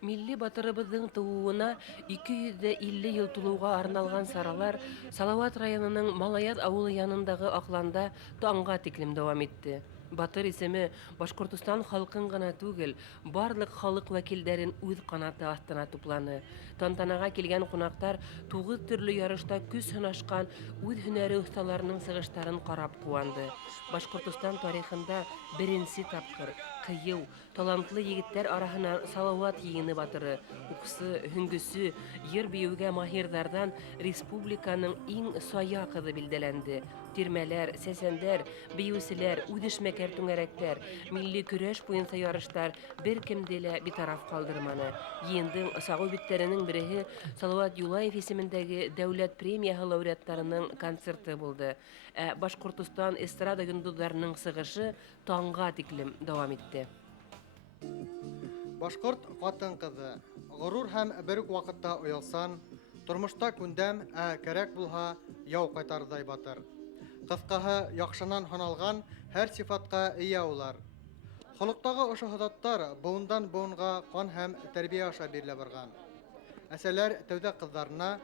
Milli батырыбыздың тууына 250 ел тулууга арналган саралар Салават районының Малаят авылы янындагы акланда таңга тиклим дәвам итте. Батыр исеме Башкортстан халкын гына түгел, барлык халык вәкилләрен үз канаты астына тупланы. Тантанага килгән кунактар 9 төрле ярышта күз сынашкан үз һөнәре осталарының сыгыштарын карап куанды. Башкортстан тарихында беренче тапкыр кыйыу, талантлы егетләр арасына Салават егене батыры, уксы, хүнгүсү, йыр биюгә маһирдардан республиканың иң сая кызы билдәләнде. Тирмәләр, сәсәндәр, биюселәр, үдешмәкәр түңәрәктәр, милли көрәш буенча ярыштар беркемде лә битараф калдырманы. Йыендың сагу битләренең береһе Салават Юлаев исемендәге дәүләт премияһы лауреаттарының концерты булды. Башкортстан эстрада йолдызларының сыгышы таңга тиклем дәвам итте. Башкорт хатын-кызы, горур һәм бер үк вакытта оялсан, тормышта күндәм, кәрәк булһа, яу кайтардай батыр. Кыскаһы, яхшынан ханалган һәр сифатка ия улар. Халыктагы ошо һодаттар буындан буынга кан һәм тәрбия аша бирелә барган. Әсәләр тәүдә кызларына,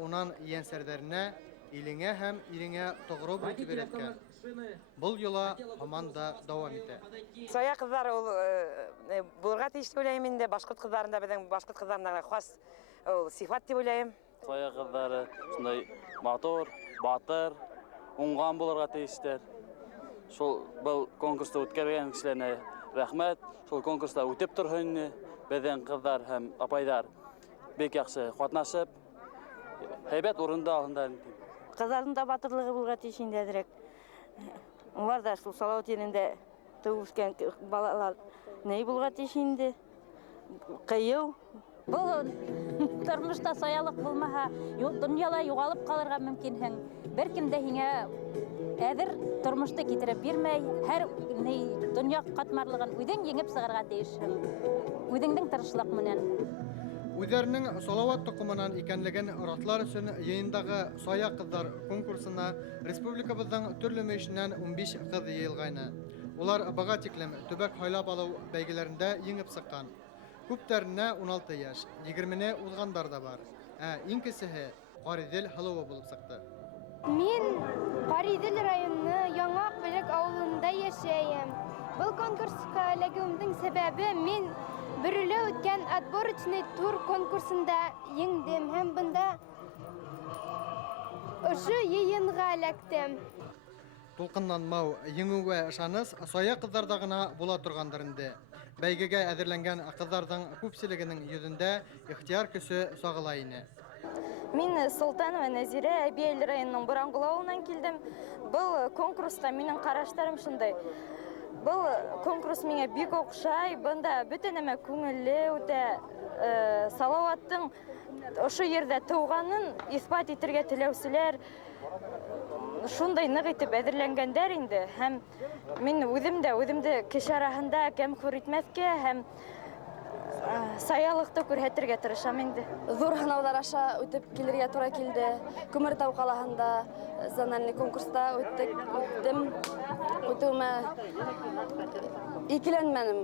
унан иянсәрдәренә, илеңә һәм иреңә тогры булып бирәткән. Бұл юла һаман да дәвам итә. Сая кызлар ул булырга тиеш дип уйлыйм инде. Башкорт кызларында безнең башкорт кызларына хас сифат дип уйлыйм. Сая кызлары шундай матур, батыр, уңган булырга тиештер. Шул был конкурста үткәргән кешеләргә рәхмәт. Шул конкурста үтеп торһын безнең кызлар һәм апайлар бик яхшы катнашып, һәйбәт урында алганнар. Кызларның да батырлыгы булырга тиеш инде әзрәк. Улар да шул Салават янында тууышкан балалар ней булырга тиеш инде. Кыйыу. Бұл тормышта саялык булмаһа, дөньяда югалып калырга мөмкинһең. Беркем дә һиңә әҙер тормышты китереп бирмәй, һәр дөнья катмарлыгын үҙең еңеп сыгарга тиешһең. Үҙеңнең тырышлык менән. Үзләренең Салават тоқымынан икәнлеген ратлар өчен йыйындагы Сая кызлар конкурсына республикабызның төрле мәйешеннән 15 кыз йыелгайны. Улар бага тиклем төбәк һайлап алу бәйгеләрендә еңеп сыккан. Күптәренә 16 яшь, 20-не узгандар да бар. Иң кесеһе Каридел Халова булып сыкты. Мин Каридел районы Яңак Белек авылында яшәйм. Бұл конкурска эләгүемнең сәбәбе мин бөрелә үткән отборочный тур конкурсында еңдем һәм бында ошо йыйынга эләктем. Тулкынланмау, еңүгә ышаныс Сая кызларда гына була торгандыр инде. Бәйгегә әзерләнгән кызларның күпселегенең йөзендә ихтияр көсе сагыла ине. Мин Солтанова Назира Әбиел районының Бурангул авылынан килдем. Бұл конкурста минең караштарым шундай. Бұл конкурс миңа бик оҡшай. Бында бөтә нәмә күңелле үтә. Салаваттың ошо ердә тыуғанын исбат итергә теләүселәр шундай ныҡ итеп әҙерләнгәндәр инде. Һәм мин үҙемде кеше араһында кәмхүр итмәҫкә һәм саялыҡты күрһәтергә тырышам инде. Зур һынауҙар аша үтеп килергә тура килде. Күмертау ҡалаһында зональный конкурста үттем. Үтеүемә икеләнмәнем.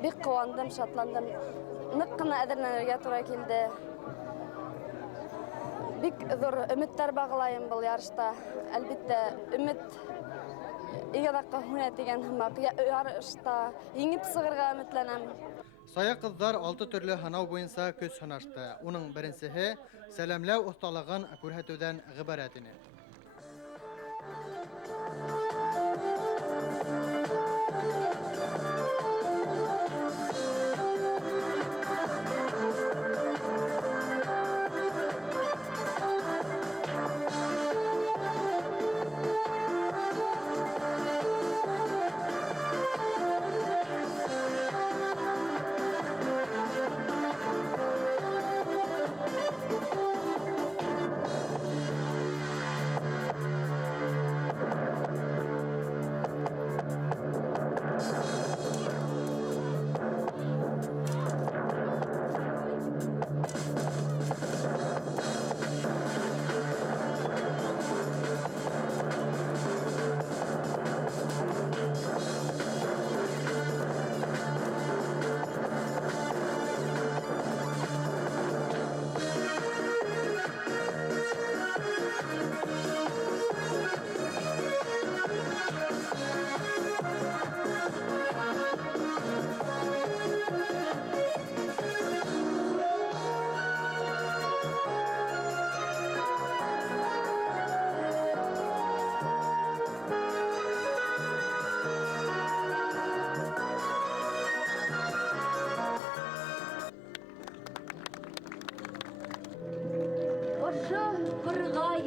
Бик ҡыуандым, шатландым. Ныҡ ҡына әҙерләнергә тура килде. Бик зур өмөттәр бағлайым был ярышта. Әлбиттә, өмөт иң аҙаҡҡа һүнә тигән һымаҡ. Ярышта еңеп сығырға өмөтләнәм. Сая кызлар 6 төрле һынау буенса көс һынашты. Уның беренсеһе сәламләү осталыгын күрһәтүдән ғибарәт ине.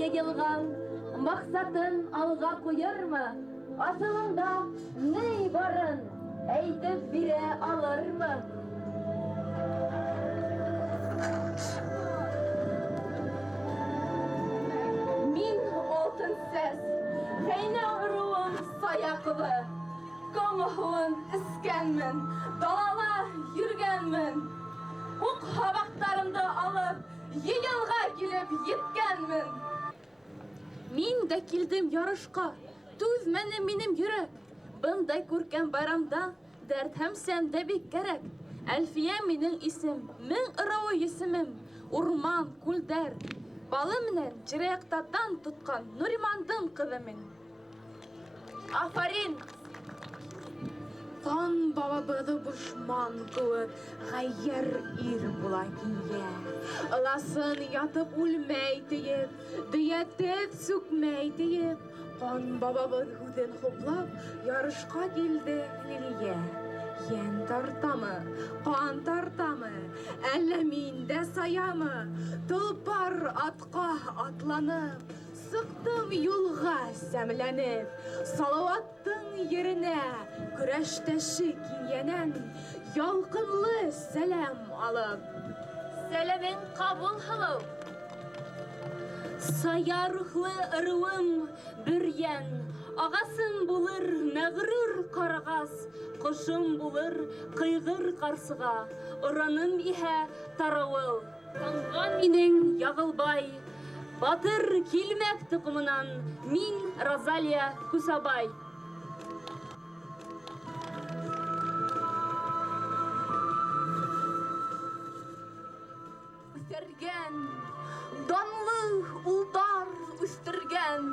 йыйылган, максатын алга куярмы? Асылында ни барын әйтеп бирә алырмы? Мин алтын сәс, хәйнә руым саяклы, коңгуын искәнмен, далала йөргәнмен. Ук хабактарымды алып, йыйылга килеп еткәнмен. Мин дә килдем ярышка, түзмәне минем йөрәк. Бындай күркәм байрамда дәрт һәм сәндә бик кәрәк. Әлфия минең исем, мең ырауы исемем. Урман, күлдәр, балы менән җирәкта дан тоткан Нуримандың кызы мин. Афарин! Хан бабабыҙы бушман кеүек ғайыр ир була кинйә. Ыласын ятып үлмәй тейеп, дөйәтеп сүкмәй тейеп. Хан бабабыҙ һүҙен хуплап, ярышҡа килде Лилиә. Йән тартамы, ҡан тартамы, әллә мин дә саямы? Толпар атҡа атланып, сыҡтым юлға сәмләнеп. Салауаттың еренә көрәштәше кинйәнән ялҡынлы сәләм алып. Сәләмең ҡабул һылыу. Сая рухлы ырыуым бөрйән, ағасым булыр мәғрур ҡарағас, ҡошом булыр ҡыйғыр ҡарсыға, ораным иһә тарауыл. Танған минең Яғылбай, батыр килмәк туҡымынан мин Розалия Күсабай. Үҫтергән, данлы улдар үҫтергән,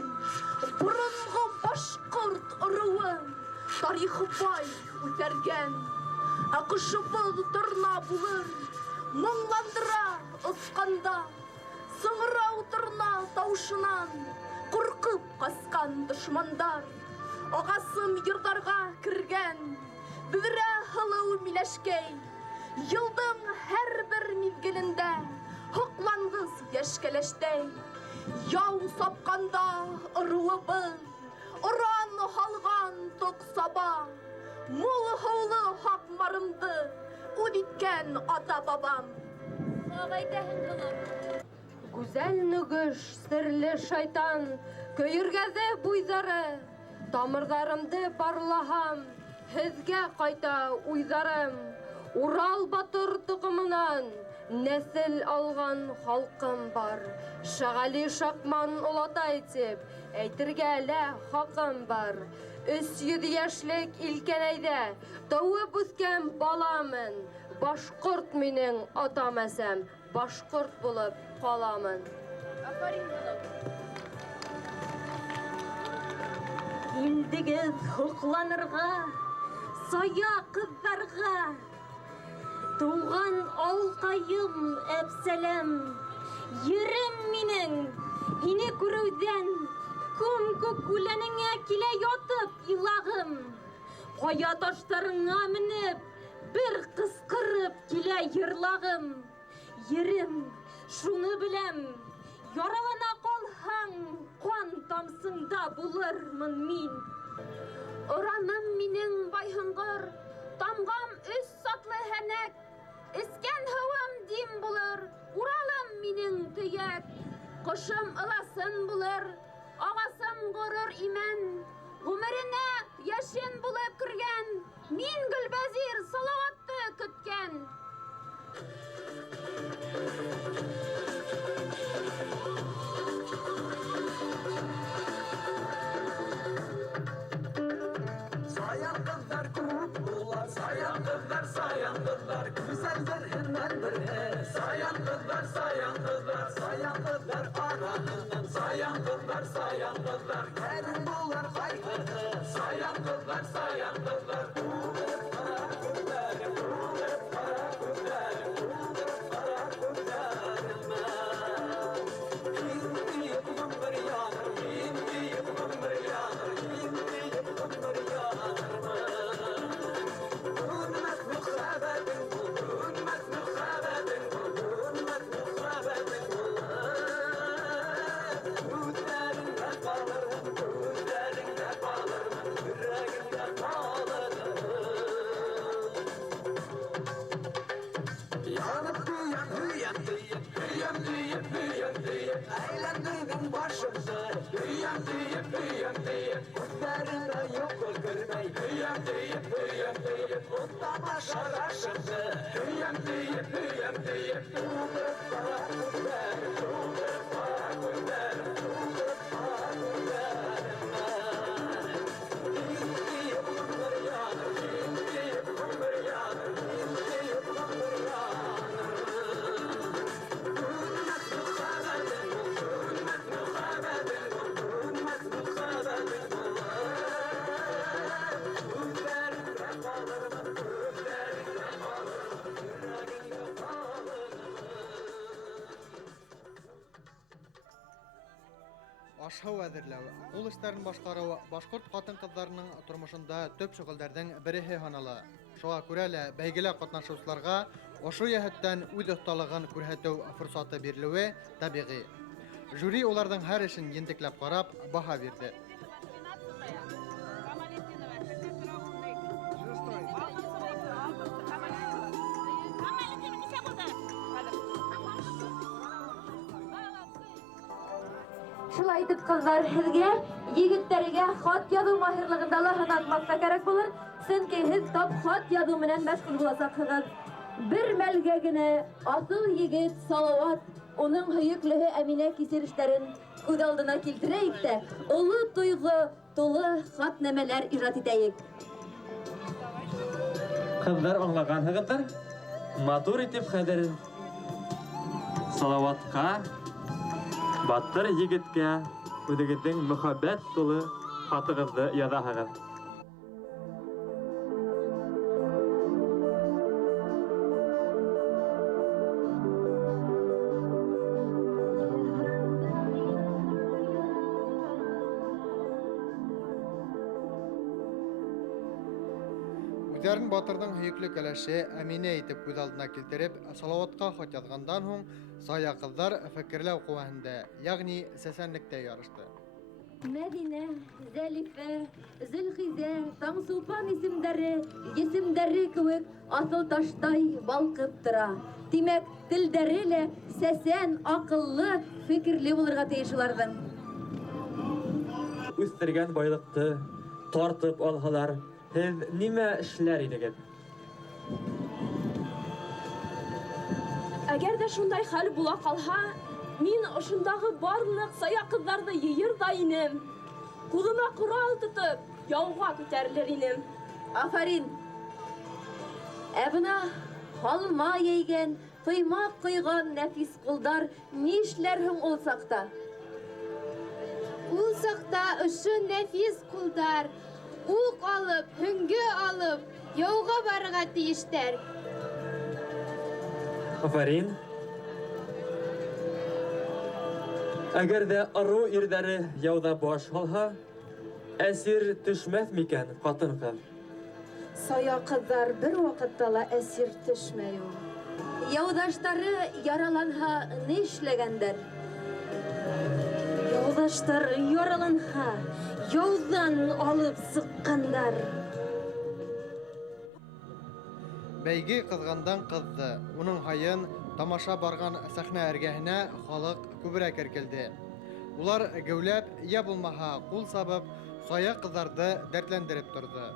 боронғо башҡорт ырыуын тарихы бай үҫәргән. Ә ҡошобоҙ торна булыр, моңландыра осҡанда, сыңрау торна тауышынан ҡурҡып ҡасҡан дошмандар. Ағасым йырҙарға кергән, бүҙрә һылыу миләшкәй, йылдың һәр бер миҙгелендә һоҡланғыс йәшкәләштәй. Яу сапҡанда ырыуыбыҙ, оран һалған тоҡ саба, мул һыулы һаҡмарымды үҙ иткән ата-бабам. Гүзәл нөгөш, серле шайтан, көйөргәҙе буйҙары, тамырҙарымды барлаһам, һеҙгә ҡайта уйҙарым. Урал батыр тоҡомонан нәҫел алған халҡым бар. Шағали Шаҡман олатай тип әйтергә лә хаҡым бар. 300 йәшлек илкәнәйҙә тыуып үҫкән баламын. Башҡорт минең ата-мәсәм, башҡорт булып ҡаламын. Килдегеҙ һоҡланырға, сая ҡыҙҙарға. Туған алҡайым Әпсәләм, ерем минең, һине күреүҙән күм-күк үләнеңә килә ятып илағым. Ҡая таштарыңа менеп, бер ҡысҡырып килә йырлағым. Ерем, шуны беләм, яралана ҡалһаң, ҡан тамсыңда булырмын мин. Ораным минең байһыңғыр, тамғам 3 сатлы һәнәк, эскән һыуым дим булыр, Уралым минең төйәк. Ҡошом ыласын булыр, ағасым ғорур имән, ғүмеренә йәшен булып кергән, мин Гөлбәзир Салауатты көткән. Саян ҡыҙҙар күп булар, саян ҡыҙҙар, күсәлдер һөнәрҙәре. Саян ҡыҙҙар, саян ҡыҙҙар араһынан. Саян ҡыҙҙар, кәрим булар ҡайһыһы. Саян ҡыҙҙар, eğlendirdin başımızı. Hüyem deyip, kutlarına yok ol görmey. Hüyem deyip, kutlama şaraşımızı. Hüyem deyip, tuğdur para kutlar, tuğdur para kutlar, tuğdur para kutlar. Deyip kumur yanır, deyip kumur yanır, deyip kumur yanır. Ашһау әзерләү, кул эшләрен башкару башкорт хатын-кызларының тормышында төп шөгыльләрдән береһе һанала. Шуңа күрә лә бәйгелә катнашучыларга ошо яһәттән үз осталыгын күрсәтү форсаты бирелүе табигый. Жюри уларның һәр эшен ентекләп карап, баһа бирде. Шулай итеп, кызлар, һезгә, егетләргә хат язу маһирлыгында ла һынатмаска кирәк булыр. Сөнки һез тап хат язу менән мәшгуль буласаҡһығыҙ. Бер мәлгә генә асыл егет Салауат уның һөйөклеһе Әминә кисерештәрен күҙ алдына килтерәйек тә, оло тойғо тулы хат нәмәләр ижад итәйек. Кызлар аңлағанһығыҙҙыр, матур итеп хәҙер Салауатҡа, Батыр егеткә үҙегеҙҙең мөхәббәт тулы хатығыҙҙы яҙаһығыҙ. Үҙҙәрен Батырҙың һөйөклө кәләше Әминә итеп күҙ алдына килтереп, Салауатҡа хат яҙғандан һуң, сая ҡыҙҙар фекерләү ҡеүәһендә, йәғни сәсәнлектә ярышты. Мәҙинә, Зәлифә, Зөлхизә, Таңсулпан исемдәре кеүек аҫыл таштай балҡып тора. Тимәк, телдәре лә сәсән, аҡыллы, фекерле булырға тейеш уларҙың. Үҫтергән байлыҡты тартып алһалар, һеҙ нимә эшләр инегеҙ? Әгәр дә шундай хәл була ҡалһа, мин ошондағы барлыҡ сая ҡыҙҙарҙы йыйыр да инем. Ҡулыма ҡорал тотоп, яуға күтәрелер инем. Афарин! Ә бына һалма йәйгән, ҡоймаҡ ҡойған нәфис ҡулдар ни эшләр һуң ул саҡта? Ул саҡта ошо нәфис ҡулдар уҡ алып, һөңгө алып, яуға барырға тейештәр. Афарин. Әгәр дә арыу ирҙәре яуҙа баш һалһа, әсир төшмәҫ микән ҡатын-ҡыҙ? Сая ҡыҙҙар бер ваҡытта ла әсир төшмәй ул. Яуҙаштары яраланһа, ни эшләгәндәр? Яуҙаштары яраланһа, яуҙан алып сыҡҡандар. Бәйге ҡыҙғандан ҡыҙҙы, уның һайын тамаша барған сәхнә эргәһенә халыҡ күберәк эркелде. Улар геүләп, йә булмаһа ҡул сабып, сая ҡыҙҙарҙы дәртләндереп торҙо.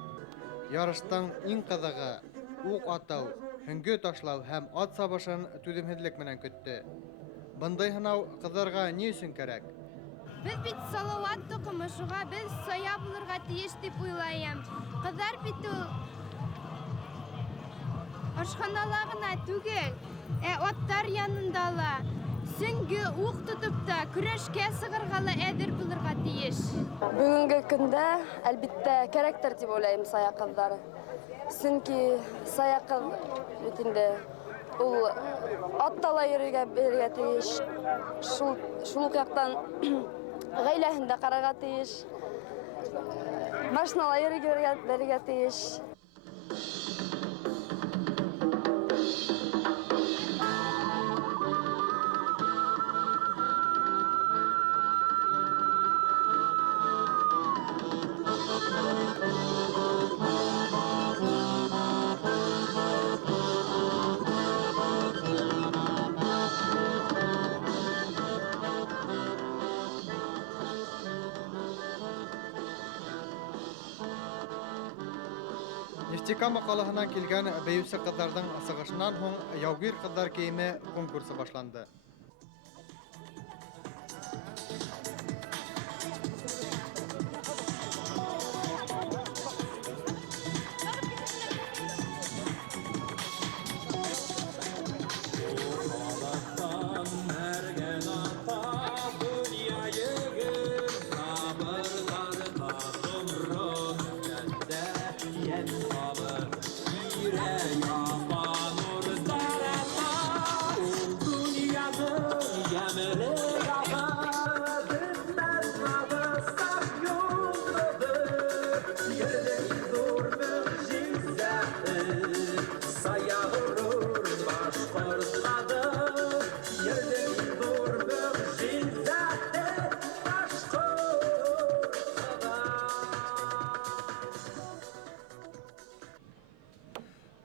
Ярыштың иң ҡыҙығы уҡ атау, һөңгө ташлау һәм ат сабышын түҙемһеҙлек менән көттө. Бындай һынау ҡыҙҙарға ни өсөн кәрәк? Без бит Салауат тоҡомо, шуға без сая булырға тейеш дип уйлайым. Ҡыҙҙар бит ул ашханала ғына түгел, аттар янында ла, сөңгө уҡ тотоп та көрәшкә сығырға ла әҙер булырға тейеш. Бүгенге көндә әлбиттә кәрәктер дип уйлайым сая ҡыҙҙары. Сөнки сая ҡыҙ бит инде ул атта ла йөрөргә белергә тейеш. Шул уҡ яҡтан ғаиләһен дә ҡарарға тейеш. Машинала йөрөргә белергә тейеш. Нефтекама қаласынан келген бәйүсі қыздардың сығышынан соң яугир қыздар киімі конкурсы башланды.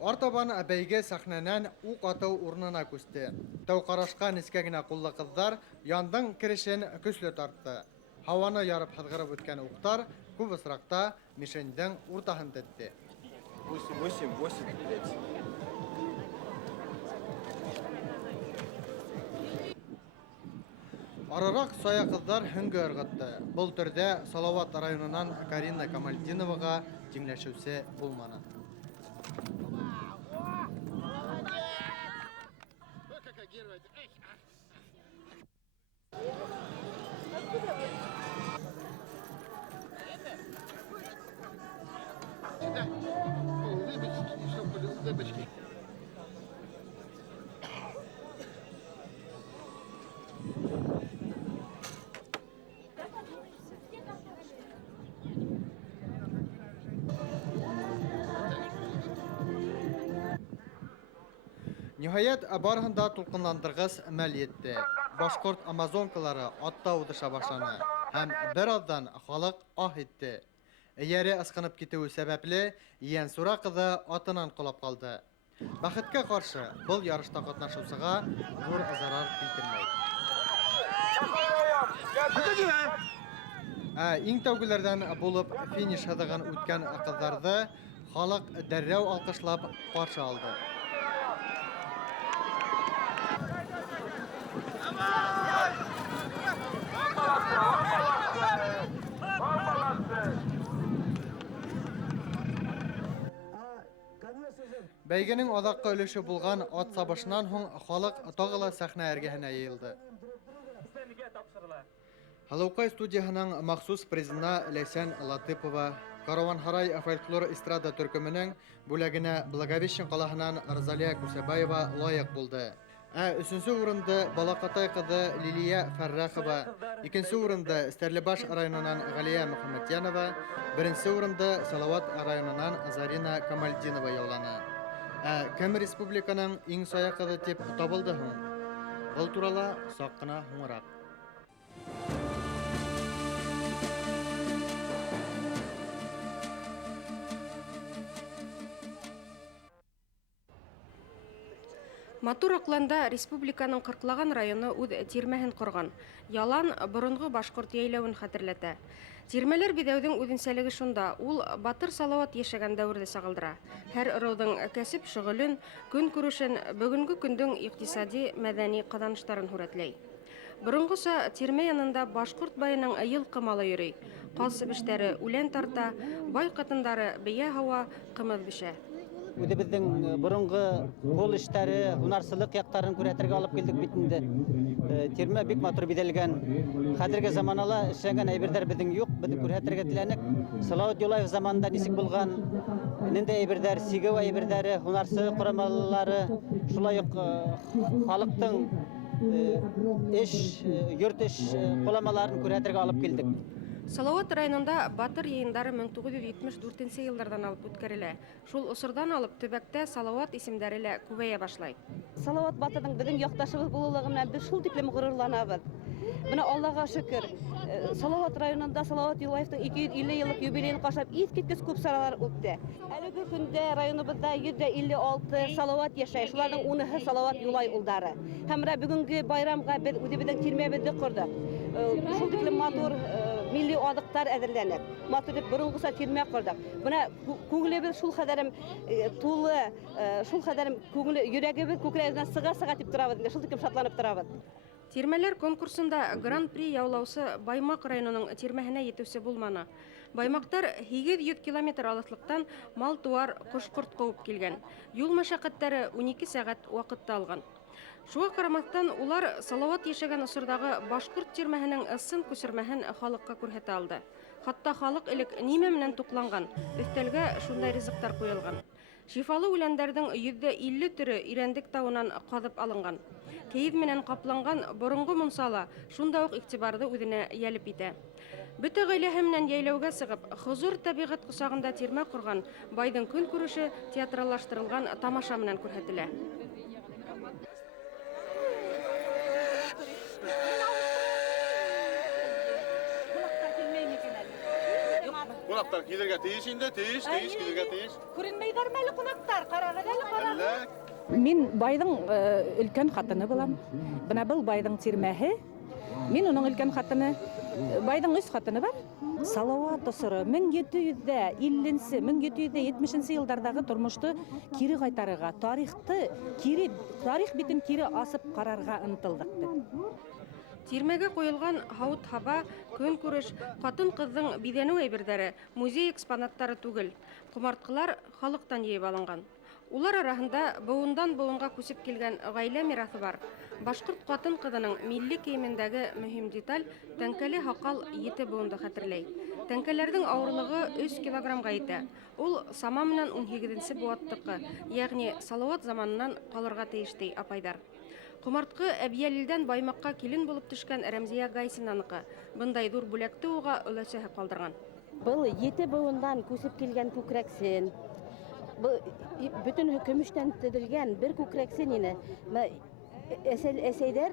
Артабан бәйге сахнанан уқ атау урнына күсті. Тау қарашқан іскегіне құллы қыздар яндың кірішін күшлі тартты. Хаваны ярып хадғырып өткен уқтар көп ысырақта мишендің ұртағын тәтті. 8. Арырақ соя қыздар хүнгі ырғытты. Бұл түрде Салауат районынан Карина Камальдиноваға теңләшеусі болманы. Нихаят барғында тұлқынландырғыз мәл етті. Башқұрт амазонкалары атта удыша башланы. Һәм бір аздан халық ах етті. Әйәрі асқынып кетуі сәбәпле, иян сура қызы атынан құлап қалды. Бақытқа қаршы бұл ярышта қатнашусыға зор зарар келтірмей. Иң тәугілерден болып финиш хадыған өткен қыздарды халық дәррәу алқышлап қаршы алды. Бәйгенең адаққа өлеше булган ат сабышынан һуң халық тагыла сәхнә әргәһенә йыелды. Халыкай студияһының махсус призына Ләйсән Латыпова, Караван-Һарай фольклор эстрада төркеменең бүләгенә Благовещен калаһынан Розалия Күсәбаева лайык булды. Өченче урында Балакатай кызы Лилия Фәррәхова, икенче урында Стәрлебаш районынан Галия Мөхәммәтьянова, беренче урында Салават районынан Зарина Камальдинова яулана. Кем республиканың иң сая кызы дип табылды һуң. Бұл турала сак кына һуңрак. Матур акланда республиканың кырклаган районы үз тирмәһен корган. Ялан борынгы башкорт яйләвен хәтерләтә. Тирмәләр бидәүдең үзенчәлеге шунда, ул Батыр Салават яшәгән дәвердә сагылдыра. Һәр ырыуның кәсеп шөгылен, көн күрешен, бүгенге көндең икътисади, мәдәни кызаныштарын хүрәтләй. Борынгыса тирмә янында башкорт байының йылкы малы йөри. Каз себештәре үлән тарта, бай катындары бия һава, кымыз бишә. Үзебезнең борынгы кол эшләре, һунарчылык яктарын күрәтергә алып килдек бит инде. Тирмә бик матур биделгән. Хәзерге заманала эшләгән әйберләр безнең юк, без күрәтергә теләнек. Салават Юлаев заманында нисек булган, нинди әйберләр, сигәү әйберләре, һунарчы кораллары, шулай ук халыктың йорт эш коламаларын күрәтергә алып килдек. Салават районында Батыр йыйындары 1974 еллардан алып үткәрелә. Шул усырдан алып төбәктә Салават исемдәре лә күбәя башлай. Салават Батырның біздің якташыбыз булулыгы менән без шул тиклем горурланабыз. Менә Аллага шөкер, Салават районында Салават Юлаевның 250 еллык юбилейын кашлап искиткеч күп саралар үтте. Әлеге көндә районыбызда 156 Салават яшәй. Шуларның 10-ы Салават Юлай улдары. Һәм бүгенге байрамга без үзебезнең тирмәбезне курдык. Шул тиклем матур milli adıqlar әзерләнеп, матур итеп борынгыса тирмә кырдык. Менә күңелебез шул кадәрем тулы, шул кадәрем күңел йөрәгебез күкрәгенә сыга-сыга дип торабыз, шул тикем шатланып торабыз. Тирмәләр конкурсында Гран-при яулаусы Баймак районының тирмәһенә етүсе булманы. Баймактар 800 километр алыслыктан мал-туар, кош-корт куып килгән. Юл мәшәкатьләре 12 сәгать вакытта алган. Шуңа карамастан улар Салават яшәгән осырдагы башкорт тирмәһенең ысын күчермәһен халыкка күрһәтә алды. Хатта халык элек нимә менән тукланган, өстәлгә шундай ризыктар куелган. Шифалы үләндәрнең 150 төрө Ирәндек тауынан казып алынган. Киев менән капланган борынгы мунсала шунда ук игътибарды үзенә ялеп итә. Бөтә гаиләһе менән яйлауга сыгып, хозур табигать кусагында тирмә корган байдың көн күреше театраллаштырылган тамаша менән күрһәтелә. Кунактар килергә тиеш инде, тиеш килергә тиеш. Күренмәйдәр мәле кунактар, карагыз әле, карагыз. Мин байдың өлкән хатыны булам. Бына был байдың тирмәһе. Мин уның өлкән хатыны. Байдың үз хатыны бар. Салават осыры 1750-нче, 1770-нче еллардагы тормышты кире кайтарырга, тарих битен кире асып карарга ынтылдык. Тирмәгә куелган һавыт-хаба, көн күреш, катын-кыздың бидәнү әйберләре музей экспонаттары түгел. Кумарткалар халыктан йыйып алынган. Улар арасында буындан буынга күсеп килгән гаилә мирасы бар. Башкорт катын-кызының милли киемендәге мөһим деталь тәңкәле һакал 7 буынды хәтерләй. Тәңкәләрнең авырлыгы 3 килограммга итә. Ул сама менән 18-нче буаттыкы, ягъни Салават заманынан калырга тиештей апайдар. Кумарткы Әбиялилдән Баймакка килен булып төшкән Рәмзия Гайсинаныкы. Бындай зур бүләкте уга өләсәһе калдырган. Был 7 буындан күсеп килгән күкрәксен. Bütün көмештән төзелгән бер күкрәксен ине. Әсәйдәр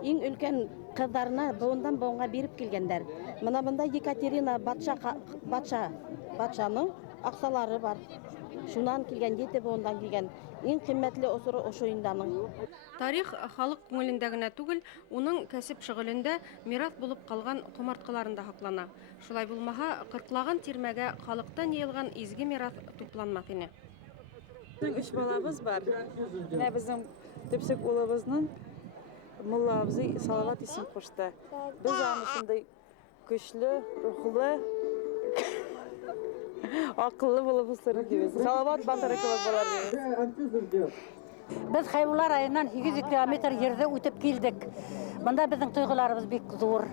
иң өлкән кызларына буындан буынга биреп килгәннәр. Менә монда Екатерина патшаның аксалары бар. Шуннан килгән 7 буындан килгән иң кыйммәтле осыры ошо инданың. Тарих халык күңелендә генә түгел, уның кәсеп шөгылендә мирас булып калган кумарткаларында хаклана. Шулай булмаһа, кырклаган тирмәгә халыктан йыелган изге мирас тупланмас ине. Безнең 3 балабыз бар. Менә безнең төпсек улыбызның Мулла абзый Салават исем кушты. Без аны шундай көчле, рухлы, акыллы булып үстердек дибез. Салават Батырыкова булар дибез. Без Хайвула районынан 200 километр ердә үтеп килдек. Монда безнең тойгыларыбыз бик зур.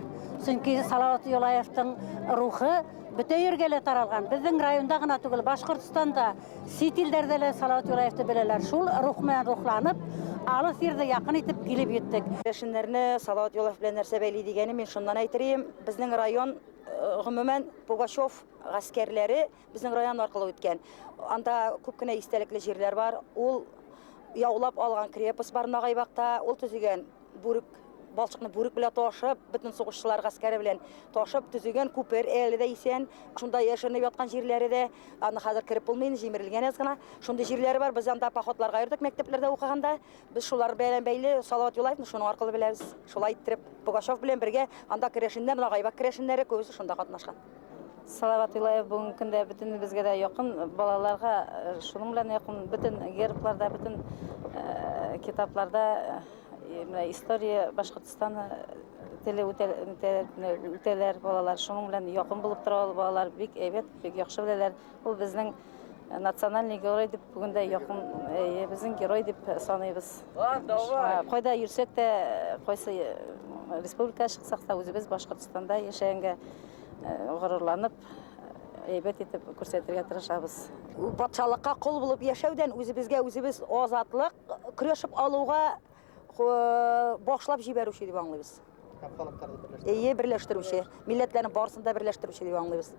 Чөнки Салават Юлаевның рухы бөтә ергә таралган. Безнең районда гына түгел, Башкортстанда, чит илләрдә дә Салават Юлаевты беләләр. Шул рух менән рухланып, алыс ердә якын итеп килеп йеттек. Яшеннәрне Салават Юлаев белән нәрсә бәйли дигәне мин шуннан әйтерим. Безнең район гомумән Пугачев гаскәрләре безнең район аркылы үткән. Анда күп кенә истәлекле җирләр бар. Ул яулап алган крепость бар Нагайбакта, ул төзегән бүрек, балчыкны бүрек белән ташып, бөтен сугышчылар гаскәре белән ташып төзегән күпер әле дә исән. Шунда яшенеп яткан җирләре дә, аны хәзер кирип булмый, җимерелгән аз гына. Шунда җирләре бар, без анда походларга йөрдек мәктәпләрдә укыганда. Без шулар белән бәйле Салават Юлаевны шуның аркылы беләбез. Шулай иттереп Пугачев белән бергә анда керәшеннәр, Нагайбак керәшеннәре күбесе шунда катнашкан. Салават Юлаев бүгенге көндә бөтен безгә дә якын, балаларга шуның белән якын, бөтен гербларда, бөтен китапларда история Башкортстан теле үтәләр балалар, шуның белән якын булып тора балалар, бик әйбәт, бик яхшы беләләр. Ул безнең национальный герой дип бүгендә якын, безнең герой дип саныйбыз. Кайда йөрсәк тә, кайсы республикага чыксак та, үзебез Башкортстанда яшәгәнгә горурланып, әйбәт итеп күрсәтергә тырышабыз. Патшалыкка кол булып яшәүдән үзебезгә үзебез азатлык көрәшеп алуга башлап җибәрүче дип аңлыйбыз. Берләштерүче, милләтләрне барысын да берләштерүче дип аңлыйбыз.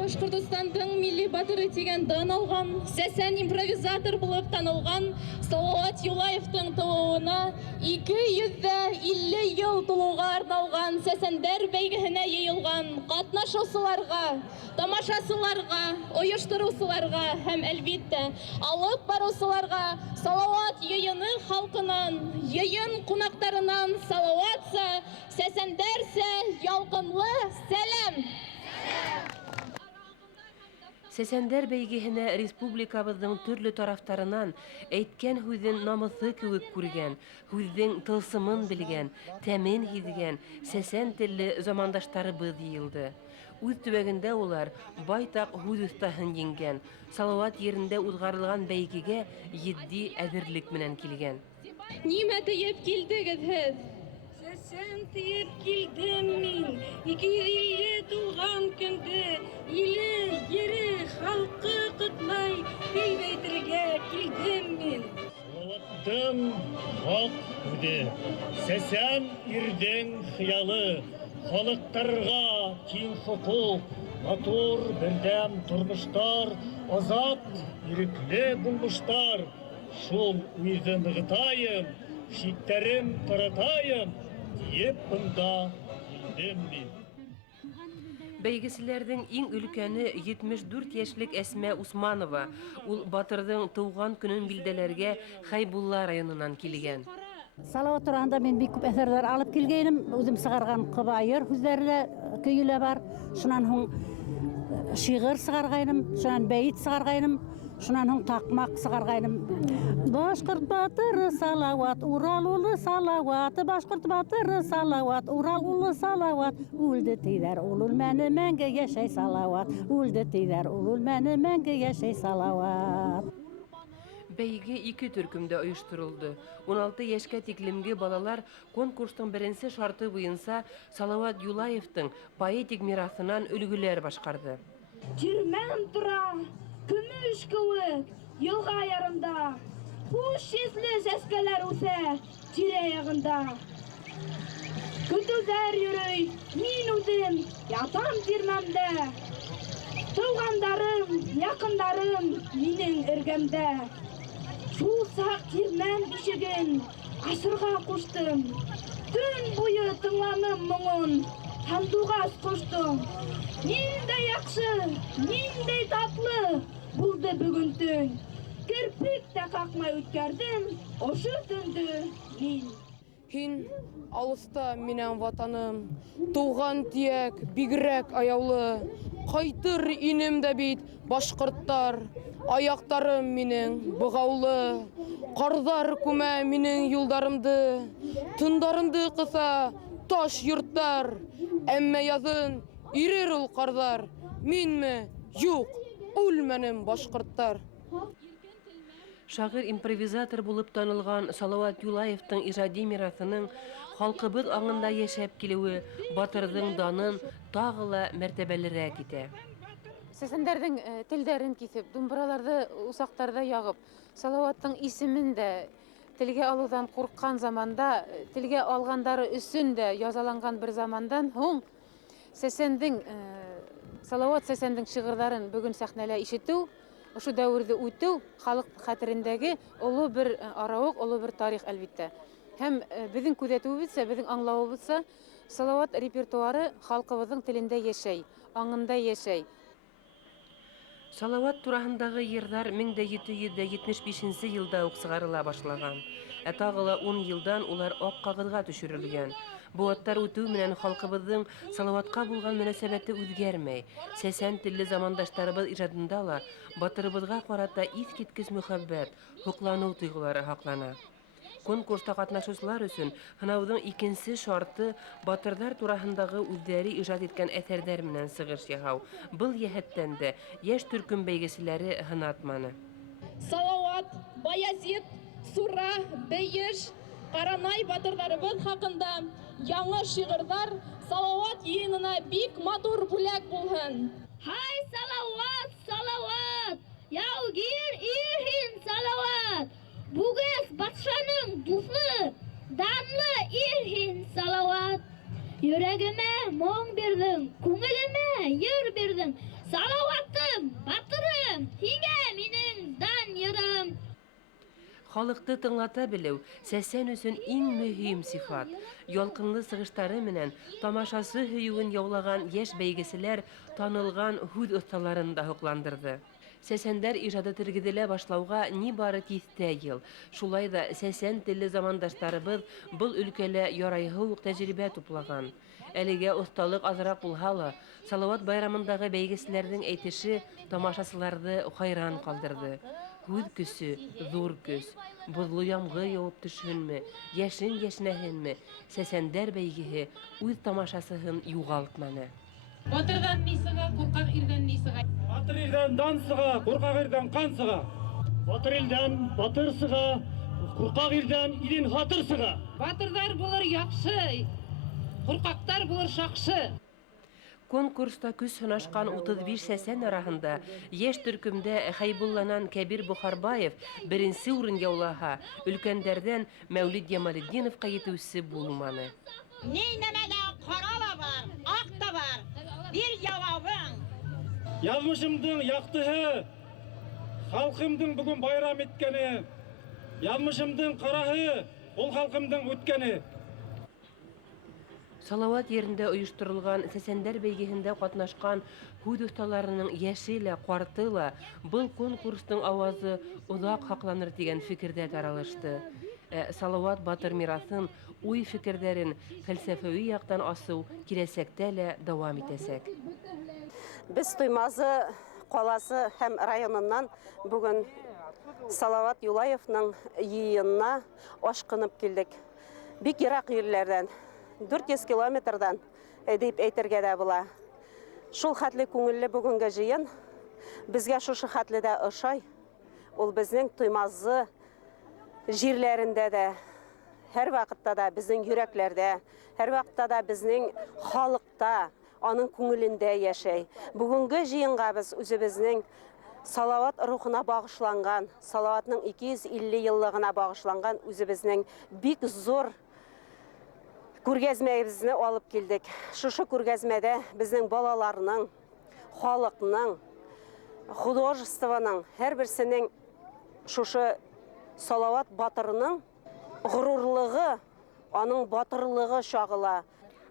Башкортостандың милли батыры тигән дан алган, сәсән импровизатор булып танылган Салават Юлаевтың тууына 250 ел тулуга арналган сәсәндәр бәйгеһенә йыелган катнашучыларга, тамашачыларга, оештыручыларга һәм әлбиттә алып баручыларга Салават йыйыны халкынан, йыйын кунактарынан салаватса, сәсәндәрсә ялкынлы сәлам. Сәсәндәр бәйгеһенә республикабызның төрле тарафтарынан әйткән һүҙен намыҫы кеүек күргән, һүҙҙең тылсымын белгән, тәмен һиҙгән сәсән телле замандаштарыбыҙ йыйылды. Үҙ төбәгендә улар байтаҡ һүҙ оҫтаһын еңгән, Салауат ерендә уҙғарылған бәйгегә етди әҙерлек менән килгән. Нимә тейеп килдегеҙ һеҙ? Сәсән тейеп килдем мин, 250 тулған көндө, иле, ере, халҡы ҡотлай, көйҙәйтергә килдем мин. Салауаттың хаҡ һүҙе, сәсән ирҙең хыялы, халыҡтарға тиң хоҡуҡ, матур берҙәм тормоштар, азат, ирекле булмыштар. Шул үҙе нығытайым, шиттәрем таратайым, тиеп бында килдем мин. Бәйгеселәрҙең иң өлкәне 74 йәшлек Әсмә Усманова. Ул батырҙың тыуған көнөн билдәләргә Хайбулла районынан килгән. Салауат тураһында мин бик күп әҫәрҙәр алып килгәйнем. Үҙем сығарған ҡыбайыр һүҙҙәре көйөлә бар. Шунан һуң шиғыр сығарғайным, шунан бәйет сығарғайным, шунан һуң таҡмаҡ сығарғайным. Башҡорт батыры Салауат, Урал улы Салауат, Башҡорт батыры Салауат, Урал улы Салауат, үлде тиҙәр, ул үлмәне, мәңге йәшәй Салауат, үлде тиҙәр, ул үлмәне, мәңге йәшәй Салауат. Бәйге 2 төркөмдә ойоштырылды. 16 йәшкә тиклемге балалар конкурстың беренсе шарты буйынса Салауат Юлаевтың поэтик мираҫынан өлгөләр башҡарҙы. Тирмән тора, көмөш кеүек, йылға ярында, хуш есле сәскәләр үҫә тирә-яғында. Көтөүҙәр йөрөй, мин үҙем ятам тирмәмдә. Тыуғандарым, яҡындарым минең эргәмдә. Шул саҡ тирмән бишеген асырға ҡуштым. Төн буйы тыңланым моңон, һандуғас ҡоштом. Ниндәй яҡшы, ниндәй татлы булды бөгөн төн. Керпек тә ҡаҡмай үткәрҙем ошо төндө мин. Һин алыҫта минән ватаным, тыуған тиәк бигерәк аяулы. Ҡайтыр инем дә бит башҡорттар, аяҡтарым минең бығаулы. Ҡарҙар күмә минең юлдарымды, тындарымды ҡыҫа таш йорттар. Әммә яҙын ирер ул ҡарҙар, минме? Юҡ, үлмәнем башҡорттар. Шағир-импровизатор булып танылған Салауат Юлаевтың ижади мираҫының халҡыбыҙ аңында йәшәп килеүе батырҙың данын тағы ла мәртәбәлерәк итә. Сәсәндәрҙең телдәрен киҫеп, думбыраларҙы усаҡтарҙа яғып, Салауаттың исемен дә телгә алыуҙан ҡурҡҡан заманда, телгә алғандары өсөн дә язаланған бер замандан һуң Салауат Сәсәндең шиғырҙарын бөгөн сәхнәлә ишетеү, ошо дәүерҙе үтеү халыҡ хәтерендәге оло бер арауыҡ, оло бер тарих әлбиттә. Һәм беҙҙең күҙәтеүебеҙсә, беҙҙең аңлауыбыҙса, Салауат репертуары халҡыбыҙҙың телендә йәшәй, аңында йәшәй. Салауат тураһындағы йырҙар 1775 йылда уҡ сығарыла башлаған. Ә тағы ла 10 йылдан улар аҡ ҡағыҙға төшөрөлгән. Быуаттар үтеү менән халҡыбыҙҙың Салауатҡа булған мөнәсәбәте үҙгәрмәй. Сәсән телле замандаштарыбыҙ ижадында ла батырыбыҙға ҡарата иҫ киткес мөхәббәт, һоҡланыу тойғолары һаҡлана. Конкурста ҡатнашыусылар өсөн һынауҙың икенсе шарты батырҙар тураһындағы үҙҙәре ижад иткән әҫәрҙәр менән сығыш яһау. Был йәһәттән дә йәш төркөм бәйгеселәре һынатманы. Салауат, Баязит, Сура, Бейеш, Ҡаранай батырҙарыбыҙ хаҡында яңы шиғырҙар Салауат йыйынына бик матур бүләк булһын. Һай, Салауат, Салауат, яугир ирһин Салауат. Бүгәс батшаның дуҫы, данлы ирһин Салауат. Йөрәгемә моң бирҙең, күңелемә йыр бирҙең. Салауат Халыкты тыңлата белү сәсән өсөн иң мөһим сифат. Ялкынлы сыгыштары менән тамашасы һөюен яулаган яшь бәйгеселәр танылган һүз осталарын да хокландырды. Сәсәндәр ижады тергеделә башлауга ни бары тиҫтә ел. Шулай да сәсән телле замандаштарыбыз был өлкәлә ярайһы ук тәҗрибә туплаган. Әлегә осталык азрак булһа ла, Салават байрамындагы бәйгеселәрнең әйтеше тамашасыларны хайран калдырды. Һүз көсө, зур көс. Бозлы ямгы яуып төшһөнме, яшен яшнәһенме, Сәсәндәр бәйгеһе үз тамашасыһын югалтманы. Батырдан ни сыга, куркак ирдән ни сыга? Батыр ирдән дан сыга, куркак ирдән кан сыга. Батыр ирдән батыр сыга, куркак ирдән ирен хатыр сыга. Батырдар булыр яхшы, куркактар булыр шакшы. Конкурста көс һынашкан 35 сәсән араһында яшь төркемдә Хәйбулланан Кәбир Бухарбаев беренче урын яулаһа, өлкәндәрдән Мәүлид Ямалетдиновка итүсе булманы. Нәмәдә кара да бар, ак та бар. Bir cevabın. Язмышымдың яктыһы, халкымдың бүген байрам иткәне. Язмышымдың караһы, ул халкымдың үткәне. Салават yerində оештырылган Сәсәндәр бәйгеһендә катнашкан һүз осталарының яше лә, карты ла был конкурстың авазы озак хакланыр дигән фикердә таралышты. Салават батыр мирасын, уй фикердәрен фәлсәфәви яктан асу киләсәктә лә дәвам итәсәк. Без Туймазы каласы һәм районыннан бүген Салават Юлаевның йыйынына ашкынып килдек. Бик ерак җирләрдән, 400 километрдан дип әйтергә дә була. Шул хәтле күңелле бүгенге җыен безгә шушы хәтле дә ошай. Ул безнең Туймазы җирләрендә дә, һәр вакытта да безнең йөрәкләрдә, һәр вакытта да безнең халыкта, аның күңелендә яшәй. Бүгенге җыенга без үзебезнең Салават рухына багышланган, Салаватның 250 еллыгына багышланган үзебезнең бик зур күргәзмәбезне алып килдек. Шушы күргәзмәдә безнең балаларның, халыкның, художествоның һәр берсенең шушы Салават батырының горурлыгы, аның батырлыгы чагыла.